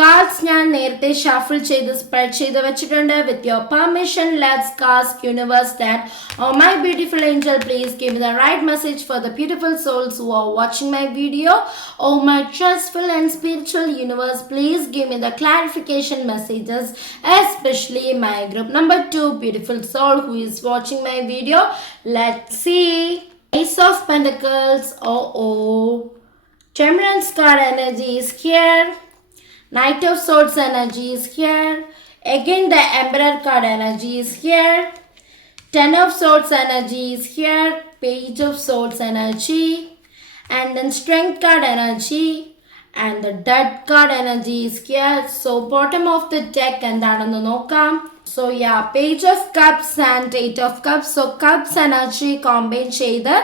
Cards ഞാൻ നേരത്തെ ഷഫിൾ ചെയ്ത് സ്പ്രെഡ് ചെയ്ത് വെച്ചിട്ടുണ്ട്. With your permission let's cast universe that oh my beautiful angel please give me the right message for the beautiful souls who are watching my video. Oh my trustful and spiritual universe, please give me the clarification messages, especially my group number 2 beautiful soul who is watching my video. Let's see. Ace of Pentacles. Temperance card energy is here. Knight of Swords energy is here. Again the Emperor card energy is here. Ten of Swords energy is here. Page of Swords energy. And then Strength card energy. And the Death card energy is here. So bottom of the deck എന്താണെന്ന് നോക്കാം. So yeah, Page of Cups and 8 of Cups. So Cups energy combine ചെയ്ത്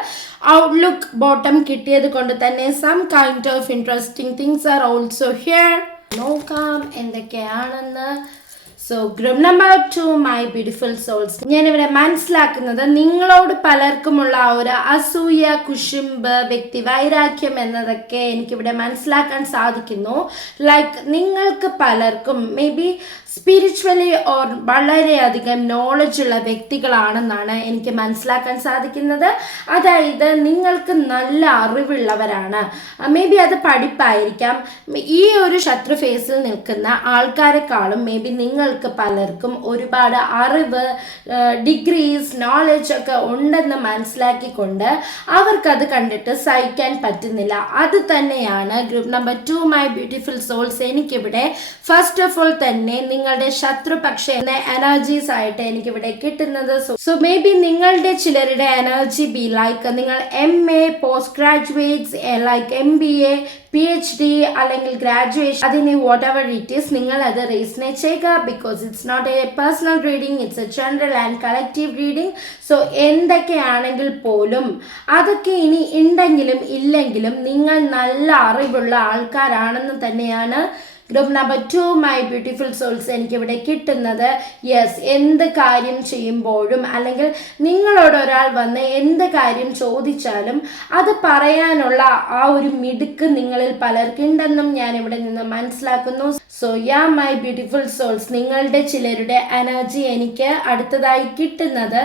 Outlook bottom കിട്ടിയത് കൊണ്ട് തന്നെ some kind of interesting things are also here. നോക്കാം എന്തൊക്കെയാണെന്ന്. So group number 2 my beautiful souls, ഞാനിവിടെ മനസ്സിലാക്കുന്നത് നിങ്ങളോട് പലർക്കുമുള്ള ആ ഒരു അസൂയ, കുശുമ്പ്, വ്യക്തി വൈരാഗ്യം എന്നതൊക്കെ എനിക്കിവിടെ മനസ്സിലാക്കാൻ സാധിക്കുന്നു. ലൈക്ക് നിങ്ങൾക്ക് പലർക്കും മേ ബി സ്പിരിച്വലി ഓർ വളരെയധികം നോളജ് ഉള്ള വ്യക്തികളാണെന്നാണ് എനിക്ക് മനസ്സിലാക്കാൻ സാധിക്കുന്നത്. അതായത് നിങ്ങൾക്ക് നല്ല അറിവുള്ളവരാണ്. മേ ബി അത് പഠിപ്പായിരിക്കാം. ഈ ഒരു ശത്രു ഫേസിൽ നിൽക്കുന്ന ആൾക്കാരെക്കാളും മേ ബി നിങ്ങൾക്ക് നിങ്ങൾക്ക് പലർക്കും ഒരുപാട് അറിവ്, ഡിഗ്രീസ്, നോളജ് ഒക്കെ ഉണ്ടെന്ന് മനസ്സിലാക്കിക്കൊണ്ട് അവർക്കത് കണ്ടിട്ട് സഹിക്കാൻ പറ്റുന്നില്ല. അത് തന്നെയാണ് group number 2 my beautiful souls. എനിക്കിവിടെ ഫസ്റ്റ് ഓഫ് ഓൾ തന്നെ നിങ്ങളുടെ ശത്രുപക്ഷ എനർജീസ് ആയിട്ട് എനിക്കിവിടെ കിട്ടുന്നത്. സോ മേ ബി നിങ്ങളുടെ ചിലരുടെ എനർജി ബി ലൈക്ക് നിങ്ങൾ MA, post graduates, like MBA, PhD അല്ലെങ്കിൽ ഗ്രാജുവേഷൻ, അതിന് വാട്ട് എവർ ഇറ്റ് ഈസ് നിങ്ങൾ അത് റേസിനേറ്റ് ചെയ്യുക. Because it's not a personal reading, it's a general and collective reading. So എന്തൊക്കെയാണെങ്കിൽ പോലും അതൊക്കെ ഇനി ഉണ്ടെങ്കിലും ഇല്ലെങ്കിലും നിങ്ങൾ നല്ല അറിവുള്ള ആൾക്കാരാണെന്ന് തന്നെയാണ് group number 2 my beautiful souls എനിക്കിവിടെ കിട്ടുന്നത്. യെസ്, എന്ത് കാര്യം ചെയ്യുമ്പോഴും അല്ലെങ്കിൽ നിങ്ങളോട് ഒരാൾ വന്ന് എന്ത് കാര്യം ചോദിച്ചാലും അത് പറയാനുള്ള ആ ഒരു മിടുക്ക് നിങ്ങളിൽ പലർക്കുണ്ടെന്നും ഞാൻ ഇവിടെ നിന്ന് മനസ്സിലാക്കുന്നു. സോ മൈ ബ്യൂട്ടിഫുൾ സോൾസ്, നിങ്ങളുടെ ചിലരുടെ എനർജി എനിക്ക് അടുത്തതായി കിട്ടുന്നത്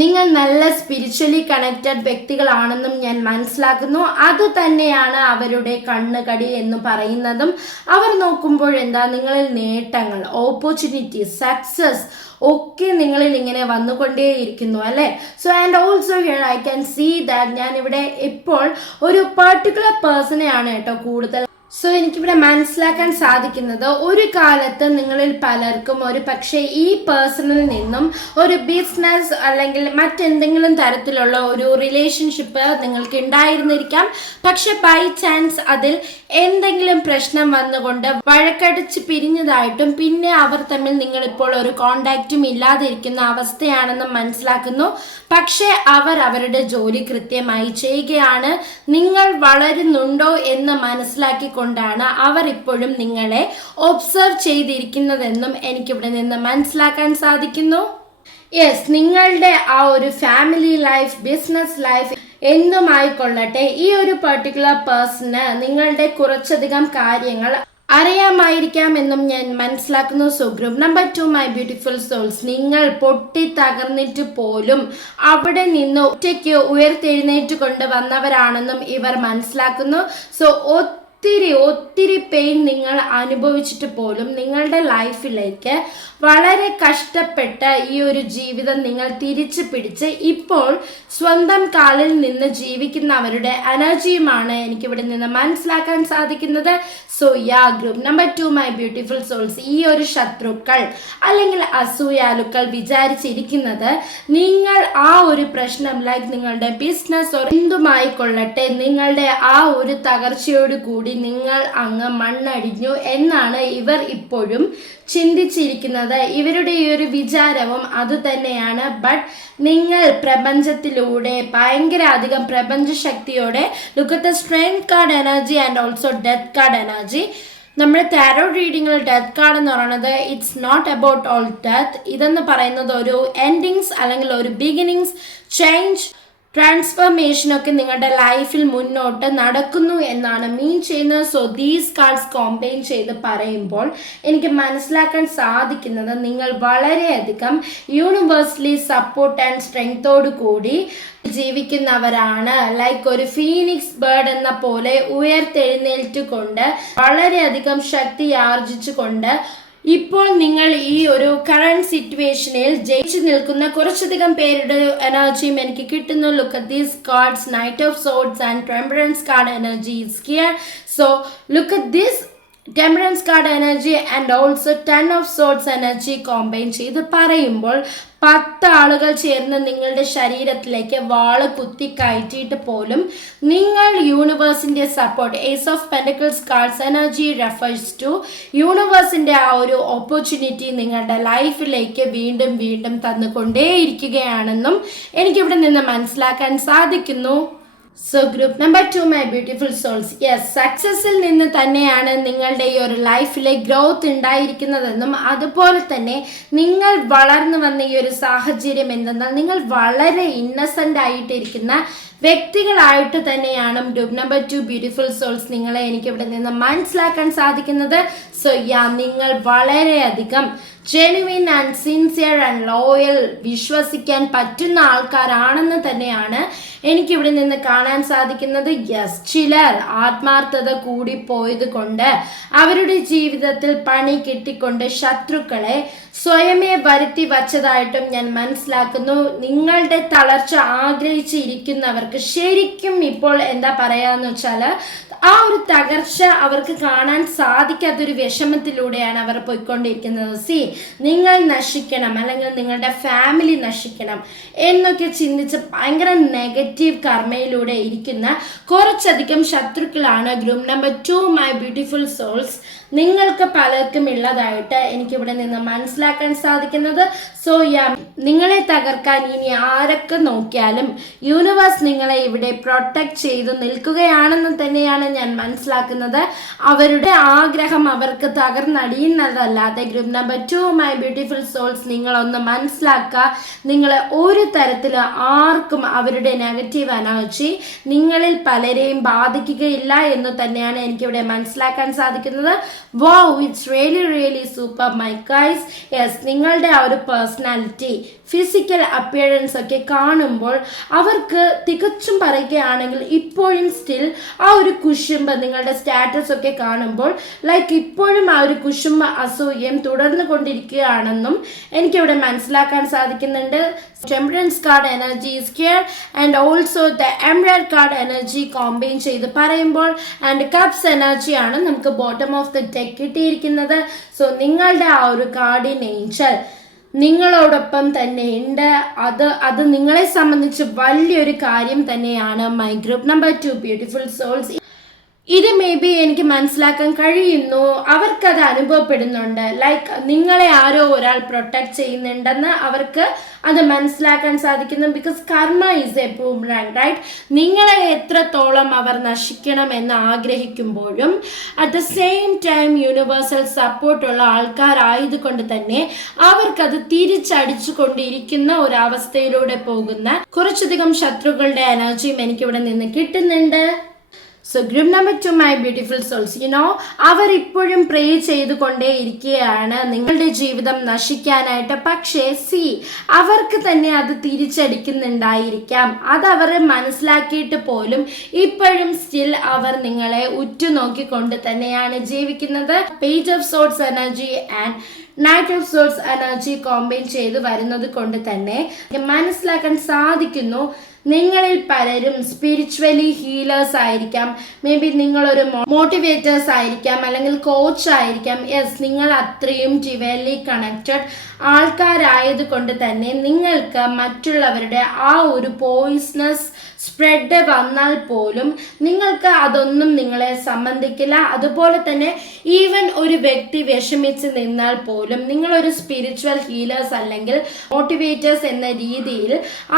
നിങ്ങൾ നല്ല സ്പിരിച്വലി കണക്റ്റഡ് വ്യക്തികളാണെന്നും ഞാൻ മനസ്സിലാക്കുന്നു. അതുതന്നെയാണ് അവരുടെ കണ്ണുകടി എന്ന് പറയുന്നതും. അവർ നോക്കുമ്പോൾ നിങ്ങളിൽ നേട്ടങ്ങൾ, ഓപ്പർച്യൂണിറ്റീസ്, സക്സസ് ഒക്കെ നിങ്ങളിൽ ഇങ്ങനെ വന്നുകൊണ്ടേയിരിക്കുന്നു അല്ലേ. So and also here I can see that ഞാനിവിടെ ഇപ്പോൾ ഒരു പർട്ടിക്കുലർ പേഴ്സണെയാണ് കേട്ടോ കൂടുതൽ. സോ എനിക്കിവിടെ മനസ്സിലാക്കാൻ സാധിക്കുന്നത് ഒരു കാലത്ത് നിങ്ങളിൽ പലർക്കും ഒരു പക്ഷേ ഈ പേഴ്സണിൽ നിന്നും ഒരു ബിസിനസ് അല്ലെങ്കിൽ മറ്റെന്തെങ്കിലും തരത്തിലുള്ള ഒരു റിലേഷൻഷിപ്പ് നിങ്ങൾക്ക് ഉണ്ടായിരുന്നിരിക്കാം. പക്ഷെ ബൈ ചാൻസ് അതിൽ എന്തെങ്കിലും പ്രശ്നം വന്നുകൊണ്ട് വഴക്കടിച്ച് പിരിഞ്ഞതായിട്ടും പിന്നെ അവർ തമ്മിൽ നിങ്ങളിപ്പോൾ ഒരു കോണ്ടാക്റ്റും ഇല്ലാതിരിക്കുന്ന അവസ്ഥയാണെന്ന് മനസ്സിലാക്കുന്നു. പക്ഷേ അവർ അവരുടെ ജോലി കൃത്യമായി ചെയ്യുകയാണ്. നിങ്ങൾ വളരുന്നുണ്ടോ എന്ന് മനസ്സിലാക്കിക്കൊണ്ടാണ് അവർ ഇപ്പോഴും നിങ്ങളെ ഒബ്സർവ് ചെയ്തിരിക്കുന്നതെന്നും എനിക്കിവിടെ നിന്ന് മനസ്സിലാക്കാൻ സാധിക്കുന്നു. യെസ്, നിങ്ങളുടെ ആ ഒരു ഫാമിലി ലൈഫ്, ബിസിനസ് ലൈഫ് എന്തുമായിക്കൊള്ളട്ടെ, ഈ ഒരു പർട്ടിക്കുലർ പേഴ്സണ് നിങ്ങളുടെ കുറച്ചധികം കാര്യങ്ങൾ അറിയാമായിരിക്കാം എന്നും ഞാൻ മനസ്സിലാക്കുന്നു. So group number 2 my beautiful souls, നിങ്ങൾ പൊട്ടി തകർന്നിട്ട് പോലും അവിടെ നിന്ന് ഒറ്റയ്ക്ക് ഉയർത്തെഴുന്നേറ്റ് കൊണ്ട് വന്നവരാണെന്നും ഇവർ മനസ്സിലാക്കുന്നു. സോ ഒത്തിരി പെയിൻ നിങ്ങൾ അനുഭവിച്ചിട്ട് പോലും നിങ്ങളുടെ ലൈഫിലേക്ക് വളരെ കഷ്ടപ്പെട്ട ഈ ഒരു ജീവിതം നിങ്ങൾ തിരിച്ചു പിടിച്ച് ഇപ്പോൾ സ്വന്തം കാലിൽ നിന്ന് ജീവിക്കുന്നവരുടെ എനർജിയുമാണ് എനിക്കിവിടെ നിന്ന് മനസ്സിലാക്കാൻ സാധിക്കുന്നത്. So group number 2 my beautiful souls, ഈ ഒരു ശത്രുക്കൾ അല്ലെങ്കിൽ അസൂയാലുക്കൾ വിചാരിച്ചിരിക്കുന്നത് നിങ്ങൾ ആ ഒരു പ്രശ്നം ലൈക്ക് നിങ്ങളുടെ ബിസിനസ് എന്തുമായിക്കൊള്ളട്ടെ നിങ്ങളുടെ ആ ഒരു തകർച്ചയോട് കൂടി നിങ്ങൾ അങ്ങ് മണ്ണടിഞ്ഞു എന്നാണ് ഇവർ ഇപ്പോഴും ചിന്തിച്ചിരിക്കുന്നത്. ഇവരുടെ ഈ ഒരു വിചാരവും അതുതന്നെയാണ്. ബട്ട് നിങ്ങൾ പ്രപഞ്ചത്തിലൂടെ ഭയങ്കര അധികം പ്രപഞ്ച ശക്തിയോടെ look at the strength card energy and also death card energy. നമ്മുടെ ടാരോ റീഡിങ്ങിൽ ഡെത്ത് കാർഡ് എന്ന് പറയുന്നത് it's not about all death. ഇതെന്ന് പറയുന്നത് ഒരു എൻഡിങ്സ് അല്ലെങ്കിൽ ഒരു ബിഗിനിങ്സ്, ചേഞ്ച്, ട്രാൻസ്ഫർമേഷനൊക്കെ നിങ്ങളുടെ ലൈഫിൽ മുന്നോട്ട് നടക്കുന്നു എന്നാണ് മീൻ ചെയ്യുന്നത്. സോ ദീസ് കാർഡ്സ് കോമ്പൈൻ ചെയ്ത് പറയുമ്പോൾ എനിക്ക് മനസ്സിലാക്കാൻ സാധിക്കുന്നത് നിങ്ങൾ വളരെയധികം യൂണിവേഴ്സലി സപ്പോർട്ട് ആൻഡ് സ്ട്രെങ്തോടു കൂടി ജീവിക്കുന്നവരാണ്. ലൈക്ക് ഒരു ഫീനിക്സ് ബേർഡ് എന്ന പോലെ ഉയർത്തെഴുന്നേൽറ്റുകൊണ്ട് വളരെയധികം ശക്തി ആർജിച്ചുകൊണ്ട് ഇപ്പോൾ നിങ്ങൾ ഈ ഒരു കറന്റ് സിറ്റുവേഷനിൽ ജയിച്ചു നിൽക്കുന്ന കുറച്ചധികം പേരുടെ എനർജിയും എനിക്ക് കിട്ടുന്നു. Look at these cards, knight of swords and temperance card energy is here. So look at this temperance card energy and also 10 of swords energy combine ചെയ്ത് പറയുമ്പോൾ 10 ആളുകൾ ചേർന്ന് നിങ്ങളുടെ ശരീരത്തിലേക്ക് വാള് കുത്തി കയറ്റിയിട്ട് പോലും നിങ്ങൾ യൂണിവേഴ്സിന്റെ support, ace of pentacles cards energy refers to യൂണിവേഴ്സിന്റെ ആ ഒരു ഓപ്പർച്യൂണിറ്റി നിങ്ങളുടെ ലൈഫിലേക്ക് വീണ്ടും വീണ്ടും തന്നുകൊണ്ടേയിരിക്കുകയാണെന്നും എനിക്കിവിടെ നിന്ന് മനസ്സിലാക്കാൻ സാധിക്കുന്നു. So group number 2 my beautiful souls, yes, സക്സസിൽ നിന്ന് തന്നെയാണ് നിങ്ങളുടെ ഈ ഒരു ലൈഫിലെ ഗ്രോത്ത് ഉണ്ടായിരിക്കുന്നതെന്നും അതുപോലെ തന്നെ നിങ്ങൾ വളർന്നു വന്ന ഈ ഒരു സാഹചര്യം എന്തെന്നാൽ നിങ്ങൾ വളരെ ഇന്നസെൻ്റ് ആയിട്ടിരിക്കുന്ന വ്യക്തികളായിട്ട് തന്നെയാണ് ഗ്രൂപ്പ് നമ്പർ 2 ബ്യൂട്ടിഫുൾ സോൾസ് നിങ്ങളെ എനിക്കിവിടെ നിന്ന് മനസ്സിലാക്കാൻ സാധിക്കുന്നത്. സോ നിങ്ങൾ വളരെയധികം ജെനുവിൻ ആൻഡ് സിൻസിയർ ആൻഡ് ലോയൽ വിശ്വസിക്കാൻ പറ്റുന്ന ആൾക്കാരാണെന്ന് തന്നെയാണ് എനിക്കിവിടെ നിന്ന് കാണാൻ സാധിക്കുന്നത്. യെസ്, ചിലർ ആത്മാർത്ഥത കൂടിപ്പോയത് കൊണ്ട് അവരുടെ ജീവിതത്തിൽ പണി കിട്ടിക്കൊണ്ട് ശത്രുക്കളെ സ്വയമേ വരുത്തി വച്ചതായിട്ടും ഞാൻ മനസ്സിലാക്കുന്നു. നിങ്ങളുടെ തളർച്ച ആഗ്രഹിച്ചിരിക്കുന്നവർക്ക് ശരിക്കും ഇപ്പോൾ എന്താ പറയാന്ന് വെച്ചാൽ ആ ഒരു തകർച്ച അവർക്ക് കാണാൻ സാധിക്കാത്തൊരു വിഷമത്തിലൂടെയാണ് അവർ പോയിക്കൊണ്ടിരിക്കുന്നത്. നിങ്ങൾ നശിക്കണം അല്ലെങ്കിൽ നിങ്ങളുടെ ഫാമിലി നശിക്കണം എന്നൊക്കെ ചിന്തിച്ച് ഭയങ്കര നെഗറ്റീവ് കർമ്മയിലൂടെ ഇരിക്കുന്ന കുറച്ചധികം ശത്രുക്കളാണ് group number 2 my beautiful souls നിങ്ങൾക്ക് പലർക്കും ഉള്ളതായിട്ട് എനിക്കിവിടെ നിന്ന് മനസ്സിലാക്കാൻ സാധിക്കുന്നത്. സോ നിങ്ങളെ തകർക്കാൻ ഇനി ആരൊക്കെ നോക്കിയാലും യൂണിവേഴ്സ് നിങ്ങളെ ഇവിടെ പ്രൊട്ടക്ട് ചെയ്തു നിൽക്കുകയാണെന്ന് തന്നെയാണ് ഞാൻ മനസ്സിലാക്കുന്നത്. അവരുടെ ആഗ്രഹം അവർക്ക് തകർന്നടിയുന്നതല്ലാതെ group number 2 my beautiful souls നിങ്ങളൊന്ന് മനസ്സിലാക്കുക. നിങ്ങളെ ഒരു തരത്തിൽ ആർക്കും അവരുടെ നെഗറ്റീവ് എനർജി നിങ്ങളിൽ പലരെയും ബാധിക്കുകയില്ല എന്ന് തന്നെയാണ് എനിക്കിവിടെ മനസ്സിലാക്കാൻ സാധിക്കുന്നത്. Wow, it's really super my guys. Yes, നിങ്ങളുടെ ആ ഒരു പേഴ്സണാലിറ്റി ഫിസിക്കൽ അപ്പിയറൻസ് ഒക്കെ കാണുമ്പോൾ അവർക്ക് തികച്ചും പറയുകയാണെങ്കിൽ ഇപ്പോഴും സ്റ്റിൽ ആ ഒരു കുശുമ്പ് നിങ്ങളുടെ സ്റ്റാറ്റസ് ഒക്കെ കാണുമ്പോൾ ലൈക്ക് ഇപ്പോഴും ആ ഒരു കുശുമ്പ് അസൂയം തുടർന്നു കൊണ്ടിരിക്കുകയാണെന്നും എനിക്കിവിടെ മനസ്സിലാക്കാൻ സാധിക്കുന്നുണ്ട്. Temperance card energy is here and also the emerald card energy combine ചെയ്ത് പറയുമ്പോൾ ആൻഡ് കപ്സ് എനർജിയാണ് നമുക്ക് ബോട്ടം ഓഫ് ദ ഡെക്ക് കിട്ടിയിരിക്കുന്നത്. സോ നിങ്ങളുടെ ആ ഒരു ഗാർഡിയൻ ഏഞ്ചൽ നിങ്ങളോടൊപ്പം തന്നെ ഉണ്ട്. അത് നിങ്ങളെ സംബന്ധിച്ച് വലിയൊരു കാര്യം തന്നെയാണ്. My group number 2 beautiful souls, ഇത് മേ ബി എനിക്ക് മനസ്സിലാക്കാൻ കഴിയുന്നു, അവർക്കത് അനുഭവപ്പെടുന്നുണ്ട്. ലൈക്ക് നിങ്ങളെ ആരോ ഒരാൾ പ്രൊട്ടക്ട് ചെയ്യുന്നുണ്ടെന്ന് അവർക്ക് അത് മനസ്സിലാക്കാൻ സാധിക്കുന്നു. ബിക്കോസ് കർമ്മ ഈസ് എ ബൂമറാങ്, റൈറ്റ്? നിങ്ങളെ എത്രത്തോളം അവർ നശിക്കണം എന്ന് ആഗ്രഹിക്കുമ്പോഴും at the same time universal സപ്പോർട്ടുള്ള ആൾക്കാരായതുകൊണ്ട് തന്നെ അവർക്കത് തിരിച്ചടിച്ചു കൊണ്ടിരിക്കുന്ന ഒരവസ്ഥയിലൂടെ പോകുന്ന കുറച്ചധികം ശത്രുക്കളുടെ എനർജിയും എനിക്കിവിടെ നിന്ന് കിട്ടുന്നുണ്ട്. So group number 2 my beautiful souls, അവർ ഇപ്പോഴും പ്രേ ചെയ്തുകൊണ്ടേ ഇരിക്കുകയാണ് നിങ്ങളുടെ ജീവിതം നശിക്കാനായിട്ട്. പക്ഷേ അവർക്ക് തന്നെ അത് തിരിച്ചടിക്കുന്നുണ്ടായിരിക്കാം. അതവർ മനസ്സിലാക്കിയിട്ട് പോലും ഇപ്പോഴും സ്റ്റിൽ അവർ നിങ്ങളെ ഉറ്റുനോക്കിക്കൊണ്ട് തന്നെയാണ് ജീവിക്കുന്നത്. Page of sorts energy and knight of sorts energy combine ചെയ്ത് വരുന്നത് കൊണ്ട് തന്നെ മനസ്സിലാക്കാൻ സാധിക്കുന്നു നിങ്ങളിൽ പലരും സ്പിരിച്വലി ഹീലേഴ്സ് ആയിരിക്കാം. മേ ബി നിങ്ങളൊരു മോട്ടിവേറ്റേഴ്സ് ആയിരിക്കാം, അല്ലെങ്കിൽ കോച്ച് ആയിരിക്കാം. യെസ്, നിങ്ങൾ അത്രയും ഡിവൈൻലി കണക്റ്റഡ് ആൾക്കാരായത് കൊണ്ട് തന്നെ നിങ്ങൾക്ക് മറ്റുള്ളവരുടെ ആ ഒരു പോയിസണസ് സ്പ്രെഡ് വന്നാൽ പോലും നിങ്ങൾക്ക് അതൊന്നും നിങ്ങളെ സംബന്ധിക്കില്ല. അതുപോലെ തന്നെ ഈവൻ ഒരു വ്യക്തി വിഷമിച്ച് നിന്നാൽ പോലും നിങ്ങളൊരു സ്പിരിച്വൽ ഹീലേഴ്സ് അല്ലെങ്കിൽ മോട്ടിവേറ്റേഴ്സ് എന്ന രീതിയിൽ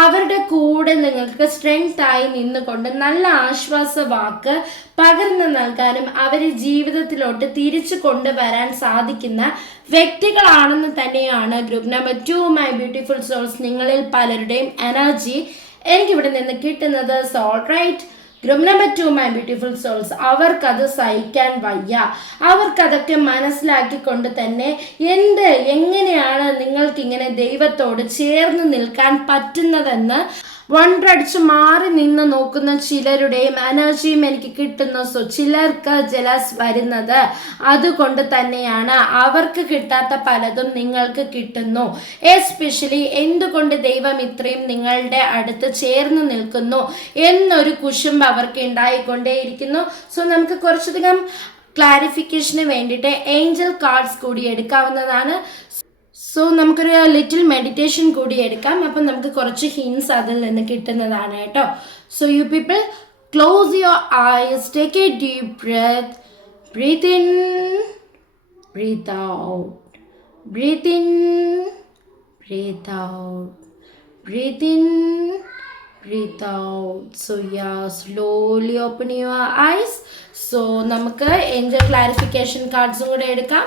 അവരുടെ കൂടെ നിങ്ങൾക്ക് സ്ട്രെങ്ത് ആയി നിന്നുകൊണ്ട് നല്ല ആശ്വാസ വാക്ക് പകർന്നു നൽകാനും അവരെ ജീവിതത്തിലോട്ട് തിരിച്ചു കൊണ്ടുവരാൻ സാധിക്കുന്ന വ്യക്തികളാണെന്ന് തന്നെയാണ് group number 2 my beautiful souls നിങ്ങളിൽ പലരുടെയും എനർജി എനിക്കിവിടെ നിന്ന് കിട്ടുന്നത്. So alright, group number 2 my beautiful souls, അവർക്കത് സഹിക്കാൻ വയ്യ. അവർക്കതൊക്കെ മനസ്സിലാക്കിക്കൊണ്ട് തന്നെ എങ്ങനെയാണ് നിങ്ങൾക്കിങ്ങനെ ദൈവത്തോട് ചേർന്ന് നിൽക്കാൻ പറ്റുന്നതെന്ന് വണ്ടടിച്ച് മാറി നിന്ന് നോക്കുന്ന ചിലരുടെയും എനർജിയും എനിക്ക് കിട്ടുന്നു. സോ ചിലർക്ക് ജലസ് വരുന്നത് അതുകൊണ്ട് തന്നെയാണ്. അവർക്ക് കിട്ടാത്ത പലതും നിങ്ങൾക്ക് കിട്ടുന്നു. എസ്പെഷ്യലി എന്തുകൊണ്ട് ദൈവം ഇത്രയും നിങ്ങളുടെ അടുത്ത് ചേർന്ന് നിൽക്കുന്നു എന്നൊരു കുശുമ്പ് അവർക്ക് ഉണ്ടായിക്കൊണ്ടേയിരിക്കുന്നു. സോ നമുക്ക് കുറച്ചധികം ക്ലാരിഫിക്കേഷന് വേണ്ടിയിട്ട് ഏഞ്ചൽ കാർഡ്സ് കൂടി എടുക്കാവുന്നതാണ്. സോ നമുക്കൊരു ലിറ്റിൽ മെഡിറ്റേഷൻ കൂടി എടുക്കാം. അപ്പം നമുക്ക് കുറച്ച് ഹിൻസ് അതിൽ നിന്ന് കിട്ടുന്നതാണ് കേട്ടോ. So you people close your eyes, take a deep breath, breathe in, breathe out, breathe in, breathe out, breathe in, breathe out. So slowly open your eyes. So നമുക്ക് ഏഞ്ചൽ ക്ലാരിഫിക്കേഷൻ കാർഡ്സും കൂടെ എടുക്കാം.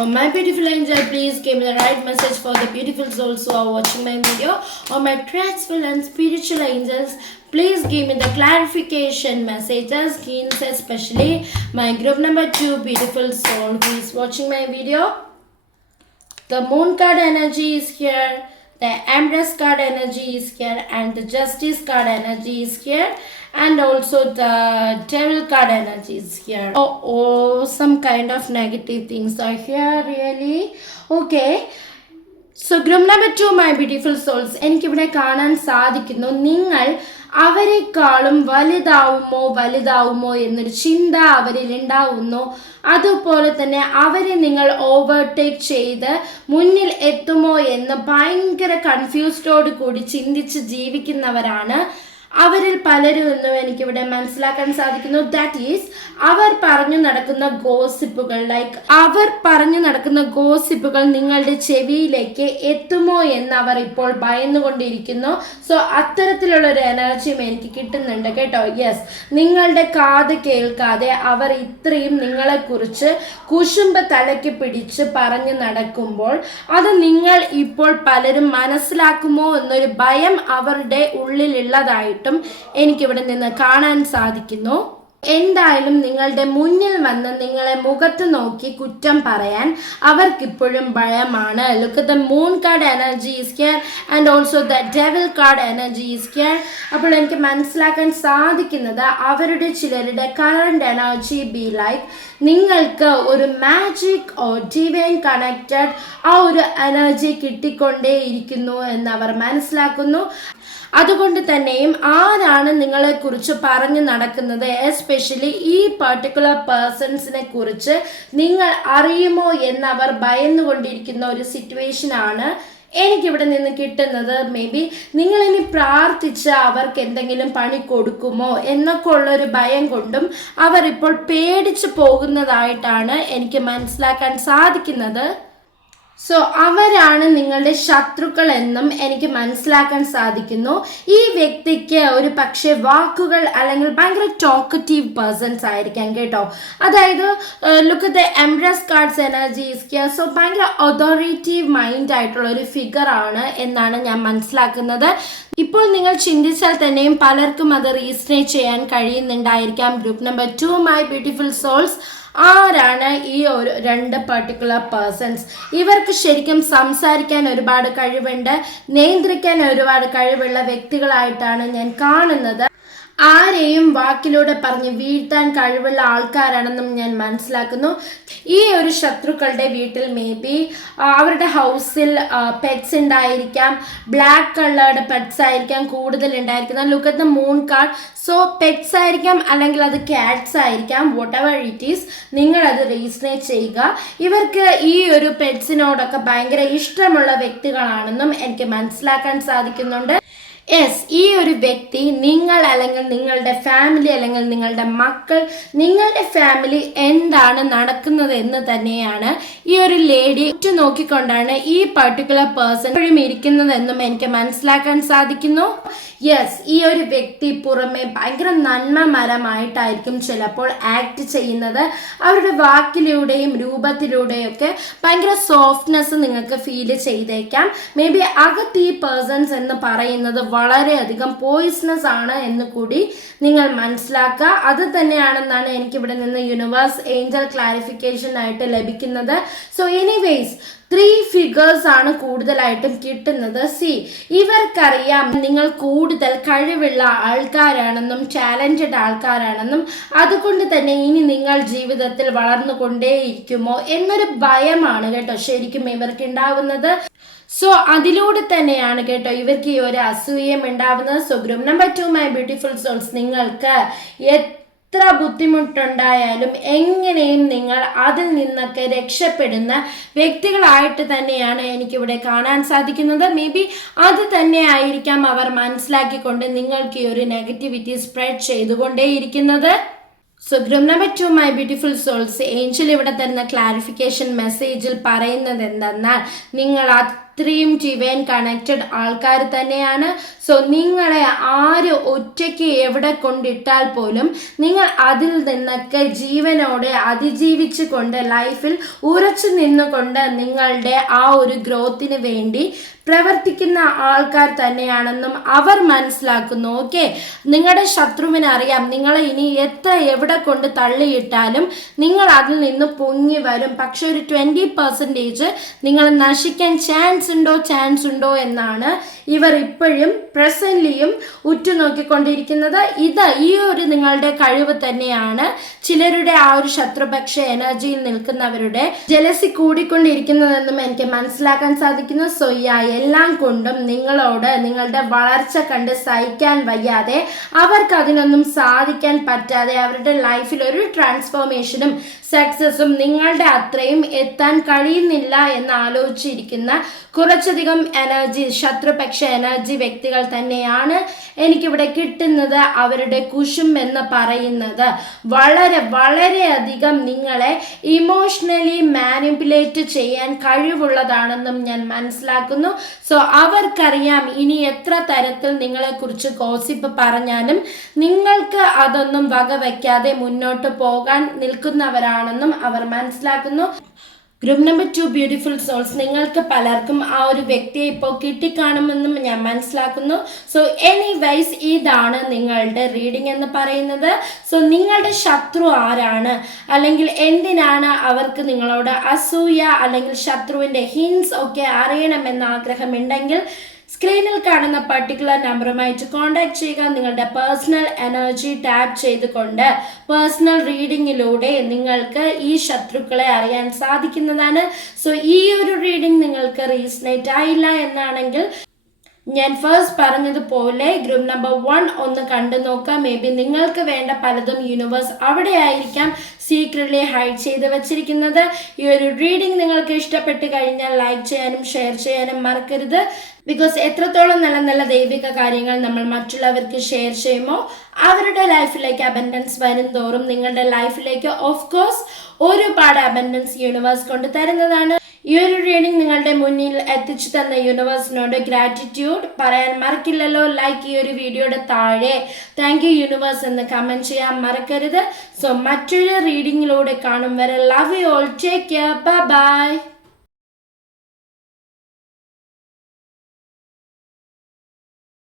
Oh my beautiful angel, please give me the right message for the beautiful souls who are watching my video. Oh my trustful and spiritual angels, please give me the clarification messages, hints, especially my group number 2 beautiful soul who is watching my video. The moon card energy is here, the Empress card energy is here, and the Justice card energy is here, and also the Devil card energy is here. Oh, some kind of negative things are here, really. Okay. So group number 2 my beautiful souls, എനിക്കിവിടെ കാണാൻ സാധിക്കുന്നു നിങ്ങൾ അവരെക്കാളും വലുതാവുമോ എന്നൊരു ചിന്ത അവരിൽ ഉണ്ടാവുന്നു. അതുപോലെ തന്നെ അവരെ നിങ്ങൾ ഓവർടേക്ക് ചെയ്ത് മുന്നിൽ എത്തുമോ എന്ന് ഭയങ്കര കൺഫ്യൂസ്ഡോട് കൂടി ചിന്തിച്ച് ജീവിക്കുന്നവരാണ് അവരിൽ പലരും എന്നും എനിക്കിവിടെ മനസ്സിലാക്കാൻ സാധിക്കുന്നു. ദാറ്റ് ഈസ് അവർ പറഞ്ഞു നടക്കുന്ന ഗോസിപ്പുകൾ നിങ്ങളുടെ ചെവിയിലേക്ക് എത്തുമോ എന്ന് അവർ ഇപ്പോൾ ഭയന്നുകൊണ്ടിരിക്കുന്നു. സോ അത്തരത്തിലുള്ള ഒരു എനർജിയും എനിക്ക് കിട്ടുന്നുണ്ട് കേട്ടോ. യെസ്, നിങ്ങളുടെ കാത് കേൾക്കാതെ അവർ ഇത്രയും നിങ്ങളെക്കുറിച്ച് കുശുമ്പ് തലയ്ക്ക് പിടിച്ച് പറഞ്ഞു നടക്കുമ്പോൾ അത് നിങ്ങൾ ഇപ്പോൾ പലരും മനസ്സിലാക്കുമോ എന്നൊരു ഭയം അവരുടെ ഉള്ളിലുള്ളതായിട്ട് എനിക്കിവിടെ നിന്ന് കാണാൻ സാധിക്കുന്നു. എന്തായാലും നിങ്ങളുടെ മുന്നിൽ വന്ന് നിങ്ങളെ മുഖത്ത് നോക്കി കുറ്റം പറയാൻ അവർക്കിപ്പോഴും ഭയമാണ്. Look at the moon card energy is here and also the devil card energy is here. അപ്പോൾ എനിക്ക് മനസ്സിലാക്കാൻ സാധിക്കുന്നത് അവരുടെ ചിലരുടെ കറണ്ട് എനർജി ബി ലൈക്ക് നിങ്ങൾക്ക് ഒരു മാജിക് ഓർ ഡിവൈൻ കണക്റ്റഡ് ആ ഒരു എനർജി കിട്ടിക്കൊണ്ടേയിരിക്കുന്നു എന്ന് അവർ മനസ്സിലാക്കുന്നു. അതുകൊണ്ട് തന്നെയും ആരാണ് നിങ്ങളെക്കുറിച്ച് പറഞ്ഞു നടക്കുന്നത്, എസ്പെഷ്യലി ഈ പർട്ടിക്കുലർ പേഴ്സൺസിനെ കുറിച്ച് നിങ്ങൾ അറിയുമോ എന്നവർ ഭയന്നുകൊണ്ടിരിക്കുന്ന ഒരു സിറ്റുവേഷനാണ് എനിക്കിവിടെ നിന്ന് കിട്ടുന്നത്. മേ ബി നിങ്ങളിനി പ്രാർത്ഥിച്ച് അവർക്ക് എന്തെങ്കിലും പണി കൊടുക്കുമോ എന്നൊക്കെ ഉള്ളൊരു ഭയം കൊണ്ടും അവർ ഇപ്പോൾ പേടിച്ചു പോകുന്നതായിട്ടാണ് എനിക്ക് മനസ്സിലാക്കാൻ സാധിക്കുന്നത്. സോ അവരാണ് നിങ്ങളുടെ ശത്രുക്കൾ എന്നും എനിക്ക് മനസ്സിലാക്കാൻ സാധിക്കുന്നു. ഈ വ്യക്തിക്ക് ഒരു പക്ഷേ വാക്കുകൾ അല്ലെങ്കിൽ ഭയങ്കര ടോക്കറ്റീവ് പേഴ്സൺസ് ആയിരിക്കാം കേട്ടോ. അതായത് look at the empress cards energy is here. So ഭയങ്കര അതോറിറ്റീവ് മൈൻഡ് ആയിട്ടുള്ള ഒരു ഫിഗർ ആണ് എന്നാണ് ഞാൻ മനസ്സിലാക്കുന്നത്. ഇപ്പോൾ നിങ്ങൾ ചിന്തിച്ചാൽ തന്നെയും പലർക്കും അത് റീസണേറ്റ് ചെയ്യാൻ കഴിയുന്നുണ്ടായിരിക്കാം. Group number 2 my beautiful souls, ആരാണ് ഈ ഒരു രണ്ട് പർട്ടിക്കുലർ പേഴ്സൺസ്? ഇവർക്ക് ശരിക്കും സംസാരിക്കാൻ ഒരുപാട് കഴിവുണ്ട്, നിയന്ത്രിക്കാൻ ഒരുപാട് കഴിവുള്ള വ്യക്തികളായിട്ടാണ് ഞാൻ കാണുന്നത്. ആരെയും വാക്കിലൂടെ പറഞ്ഞ് വീഴ്ത്താൻ കഴിവുള്ള ആൾക്കാരാണെന്നും ഞാൻ മനസ്സിലാക്കുന്നു. ഈ ഒരു ശത്രുക്കളുടെ വീട്ടിൽ മേ ബി അവരുടെ ഹൗസിൽ പെറ്റ്സ് ഉണ്ടായിരിക്കാം, ബ്ലാക്ക് കളേർഡ് പെറ്റ്സ് ആയിരിക്കാം കൂടുതൽ ഉണ്ടായിരിക്കുന്നത്. Look at the moon card. So pets ആയിരിക്കാം അല്ലെങ്കിൽ അത് ക്യാറ്റ്സ് ആയിരിക്കാം, വോട്ട് എവർ ഇറ്റ് ഈസ്, നിങ്ങളത് റീസണേറ്റ് ചെയ്യുക. ഇവർക്ക് ഈ ഒരു പെറ്റ്സിനോടൊക്കെ ഭയങ്കര ഇഷ്ടമുള്ള വ്യക്തികളാണെന്നും എനിക്ക് മനസ്സിലാക്കാൻ സാധിക്കുന്നുണ്ട്. യെസ്, ഈ ഒരു വ്യക്തി നിങ്ങൾ അല്ലെങ്കിൽ നിങ്ങളുടെ ഫാമിലി അല്ലെങ്കിൽ നിങ്ങളുടെ മക്കൾ, നിങ്ങളുടെ ഫാമിലി എന്താണ് നടക്കുന്നത് എന്ന് തന്നെയാണ് ഈ ഒരു ലേഡി നോക്കിക്കൊണ്ടാണ് ഈ പർട്ടിക്കുലർ പേഴ്സൺ ഇരിക്കുന്നതെന്നും എനിക്ക് മനസ്സിലാക്കാൻ സാധിക്കുന്നു. യെസ്, ഈ ഒരു വ്യക്തി പുറമെ ഭയങ്കര നന്മമരമായിട്ടായിരിക്കും ചിലപ്പോൾ ആക്ട് ചെയ്യുന്നത്. അവരുടെ വാക്കിലൂടെയും രൂപത്തിലൂടെയൊക്കെ ഭയങ്കര സോഫ്റ്റ്നെസ് നിങ്ങൾക്ക് ഫീൽ ചെയ്തേക്കാം. മേ ബി അകത്ത് ഈ പേഴ്സൺസ് എന്ന് പറയുന്നത് വളരെയധികം പോയിസണസ് ആണ് എന്ന് കൂടി നിങ്ങൾ മനസ്സിലാക്കുക. അത് തന്നെയാണെന്നാണ് എനിക്കിവിടെ നിന്ന് യൂണിവേഴ്സ് ഏഞ്ചൽ ക്ലാരിഫിക്കേഷൻ ആയിട്ട് ലഭിക്കുന്നത്. സോ എനിവേസ് 3 ഫിഗേഴ്സ് ആണ് കൂടുതലായിട്ടും കിട്ടുന്നത്. ഇവർക്കറിയാം നിങ്ങൾ കൂടുതൽ കഴിവുള്ള ആൾക്കാരാണെന്നും ടാലന്റഡ് ആൾക്കാരാണെന്നും അതുകൊണ്ട് തന്നെ ഇനി നിങ്ങൾ ജീവിതത്തിൽ വളർന്നുകൊണ്ടേയിരിക്കുമോ എന്നൊരു ഭയമാണ് കേട്ടോ ശരിക്കും ഇവർക്ക് ഉണ്ടാവുന്നത്. സോ അതിലൂടെ തന്നെയാണ് കേട്ടോ ഇവർക്ക് ഈ ഒരു അസൂയം ഉണ്ടാവുന്നത്. So group number 2 my beautiful souls, നിങ്ങൾക്ക് എത്ര ബുദ്ധിമുട്ടുണ്ടായാലും എങ്ങനെയും നിങ്ങൾ അതിൽ നിന്നൊക്കെ രക്ഷപ്പെടുന്ന വ്യക്തികളായിട്ട് തന്നെയാണ് എനിക്കിവിടെ കാണാൻ സാധിക്കുന്നത്. മേ ബി അത് തന്നെ ആയിരിക്കാം അവർ മനസ്സിലാക്കിക്കൊണ്ട് നിങ്ങൾക്ക് ഈ ഒരു നെഗറ്റിവിറ്റി സ്പ്രെഡ് ചെയ്തുകൊണ്ടേയിരിക്കുന്നത്. So group number 2 my beautiful souls, angel ഇവിടെ തരുന്ന ക്ലാരിഫിക്കേഷൻ മെസ്സേജിൽ പറയുന്നത് എന്തെന്നാൽ നിങ്ങൾ അത്രയും ഡിവൈൻ കണക്റ്റഡ് ആൾക്കാർ തന്നെയാണ്. സോ നിങ്ങളെ ആര് ഒറ്റയ്ക്ക് എവിടെ കൊണ്ടിട്ടാൽ പോലും നിങ്ങൾ അതിൽ നിന്നൊക്കെ ജീവനോടെ അതിജീവിച്ചു കൊണ്ട് ലൈഫിൽ ഉറച്ചു നിന്നുകൊണ്ട് നിങ്ങളുടെ ആ ഒരു ഗ്രോത്തിന് വേണ്ടി പ്രവർത്തിക്കുന്ന ആൾക്കാർ തന്നെയാണെന്നും അവർ മനസ്സിലാക്കുന്നു. ഓക്കെ, നിങ്ങളുടെ ശത്രുവിന് അറിയാം നിങ്ങളെ ഇനി എവിടെ കൊണ്ട് തള്ളിയിട്ടാലും നിങ്ങൾ അതിൽ നിന്ന് പൊങ്ങി വരും. പക്ഷെ ഒരു 20% നിങ്ങൾ നശിക്കാൻ ചാൻസ് ഉണ്ടോ എന്നാണ് ഇവർ ഇപ്പോഴും പ്രസന്റ്ലിയും ഉറ്റുനോക്കിക്കൊണ്ടിരിക്കുന്നത്. ഈ ഒരു നിങ്ങളുടെ കഴിവ് തന്നെയാണ് ചിലരുടെ ആ ഒരു ശത്രുപക്ഷ എനർജിയിൽ നിൽക്കുന്നവരുടെ ജലസി കൂടിക്കൊണ്ടിരിക്കുന്നതെന്നും എനിക്ക് മനസ്സിലാക്കാൻ സാധിക്കുന്നു. സോ എല്ലാം കൊണ്ടും നിങ്ങളോട് നിങ്ങളുടെ വളർച്ച കണ്ട് സഹിക്കാൻ വയ്യാതെ അവർക്ക് അതിനൊന്നും സാധിക്കാൻ പറ്റാതെ അവരുടെ ലൈഫിൽ ഒരു ട്രാൻസ്ഫോർമേഷനും സക്സസും നിങ്ങളുടെ അത്രയും എത്താൻ കഴിയുന്നില്ല എന്ന് ആലോചിച്ചിരിക്കുന്ന കുറച്ചധികം എനർജി ശത്രുപക്ഷ എനർജി വ്യക്തികൾ തന്നെയാണ് എനിക്കിവിടെ കിട്ടുന്നത്. അവരുടെ കുശും എന്ന് പറയുന്നത് വളരെയധികം നിങ്ങളെ ഇമോഷണലി മാനിപ്പുലേറ്റ് ചെയ്യാൻ കഴിവുള്ളതാണെന്നും ഞാൻ മനസ്സിലാക്കുന്നു. സോ അവർക്കറിയാം ഇനി എത്ര തരത്തിൽ നിങ്ങളെക്കുറിച്ച് ഗോസിപ്പ് പറഞ്ഞാലും നിങ്ങൾക്ക് അതൊന്നും വകവയ്ക്കാതെ മുന്നോട്ട് പോകാൻ നിൽക്കുന്നവരാണെന്നും അവർ മനസ്സിലാക്കുന്നു. ഗ്രൂപ്പ് നമ്പർ 2 ബ്യൂട്ടിഫുൾ സോൾസ്, നിങ്ങൾക്ക് പലർക്കും ആ ഒരു വ്യക്തിയെ ഇപ്പോൾ കിട്ടിക്കാണുമെന്നും ഞാൻ മനസ്സിലാക്കുന്നു. സോ എനിവൈസ് ഇതാണ് നിങ്ങളുടെ റീഡിംഗ് എന്ന് പറയുന്നത്. സോ നിങ്ങളുടെ ശത്രു ആരാണ്, അല്ലെങ്കിൽ എന്തിനാണ് അവർക്ക് നിങ്ങളോട് അസൂയ അല്ലെങ്കിൽ ശത്രുവിൻ്റെ ഹിൻസ് ഒക്കെ അറിയണമെന്ന് ആഗ്രഹമുണ്ടെങ്കിൽ സ്ക്രീനിൽ കാണുന്ന പർട്ടിക്കുലർ നമ്പറുമായിട്ട് കോൺടാക്ട് ചെയ്യുക. നിങ്ങളുടെ പേഴ്സണൽ എനർജി ടാപ്പ് ചെയ്തുകൊണ്ട് പേഴ്സണൽ റീഡിങ്ങിലൂടെ നിങ്ങൾക്ക് ഈ ശത്രുക്കളെ അറിയാൻ സാധിക്കുന്നതാണ്. സോ ഈ ഒരു റീഡിംഗ് നിങ്ങൾക്ക് റീസണേറ്റ് ആയില്ല എന്നാണെങ്കിൽ ഞാൻ ഫസ്റ്റ് പറഞ്ഞതുപോലെ ഗ്രൂപ്പ് നമ്പർ 1 ഒന്ന് കണ്ടു നോക്കാം. മേ ബി നിങ്ങൾക്ക് വേണ്ട പലതും യൂണിവേഴ്സ് അവിടെ ആയിരിക്കാം സീക്രട്ട്ലി ഹൈഡ് ചെയ്ത് വെച്ചിരിക്കുന്നത്. ഈ ഒരു റീഡിംഗ് നിങ്ങൾക്ക് ഇഷ്ടപ്പെട്ട് കഴിഞ്ഞാൽ ലൈക്ക് ചെയ്യാനും ഷെയർ ചെയ്യാനും മറക്കരുത്. ബിക്കോസ് എത്രത്തോളം നല്ല ദൈവിക കാര്യങ്ങൾ നമ്മൾ മറ്റുള്ളവർക്ക് ഷെയർ ചെയ്യുമോ അവരുടെ ലൈഫിലേക്ക് അബൻഡൻസ് വരും തോറും നിങ്ങളുടെ ലൈഫിലേക്ക് ഓഫ് കോഴ്സ് ഒരുപാട് അബൻഡൻസ് യൂണിവേഴ്സ് കൊണ്ട് തരുന്നതാണ്. ഈ ഒരു റീഡിംഗ് നിങ്ങളുടെ മുന്നിൽ എത്തിച്ചു തന്ന യൂണിവേഴ്സിനോട് ഗ്രാറ്റിറ്റ്യൂഡ് പറയാൻ മറക്കില്ലല്ലോ. ലൈക്ക് ഈ ഒരു വീഡിയോയുടെ താഴെ താങ്ക് യു യൂണിവേഴ്സ് എന്ന് കമന്റ് ചെയ്യാൻ മറക്കരുത്. സോ മറ്റൊരു റീഡിങ്ങിലൂടെ കാണും വരെ love you all, take care, bye bye.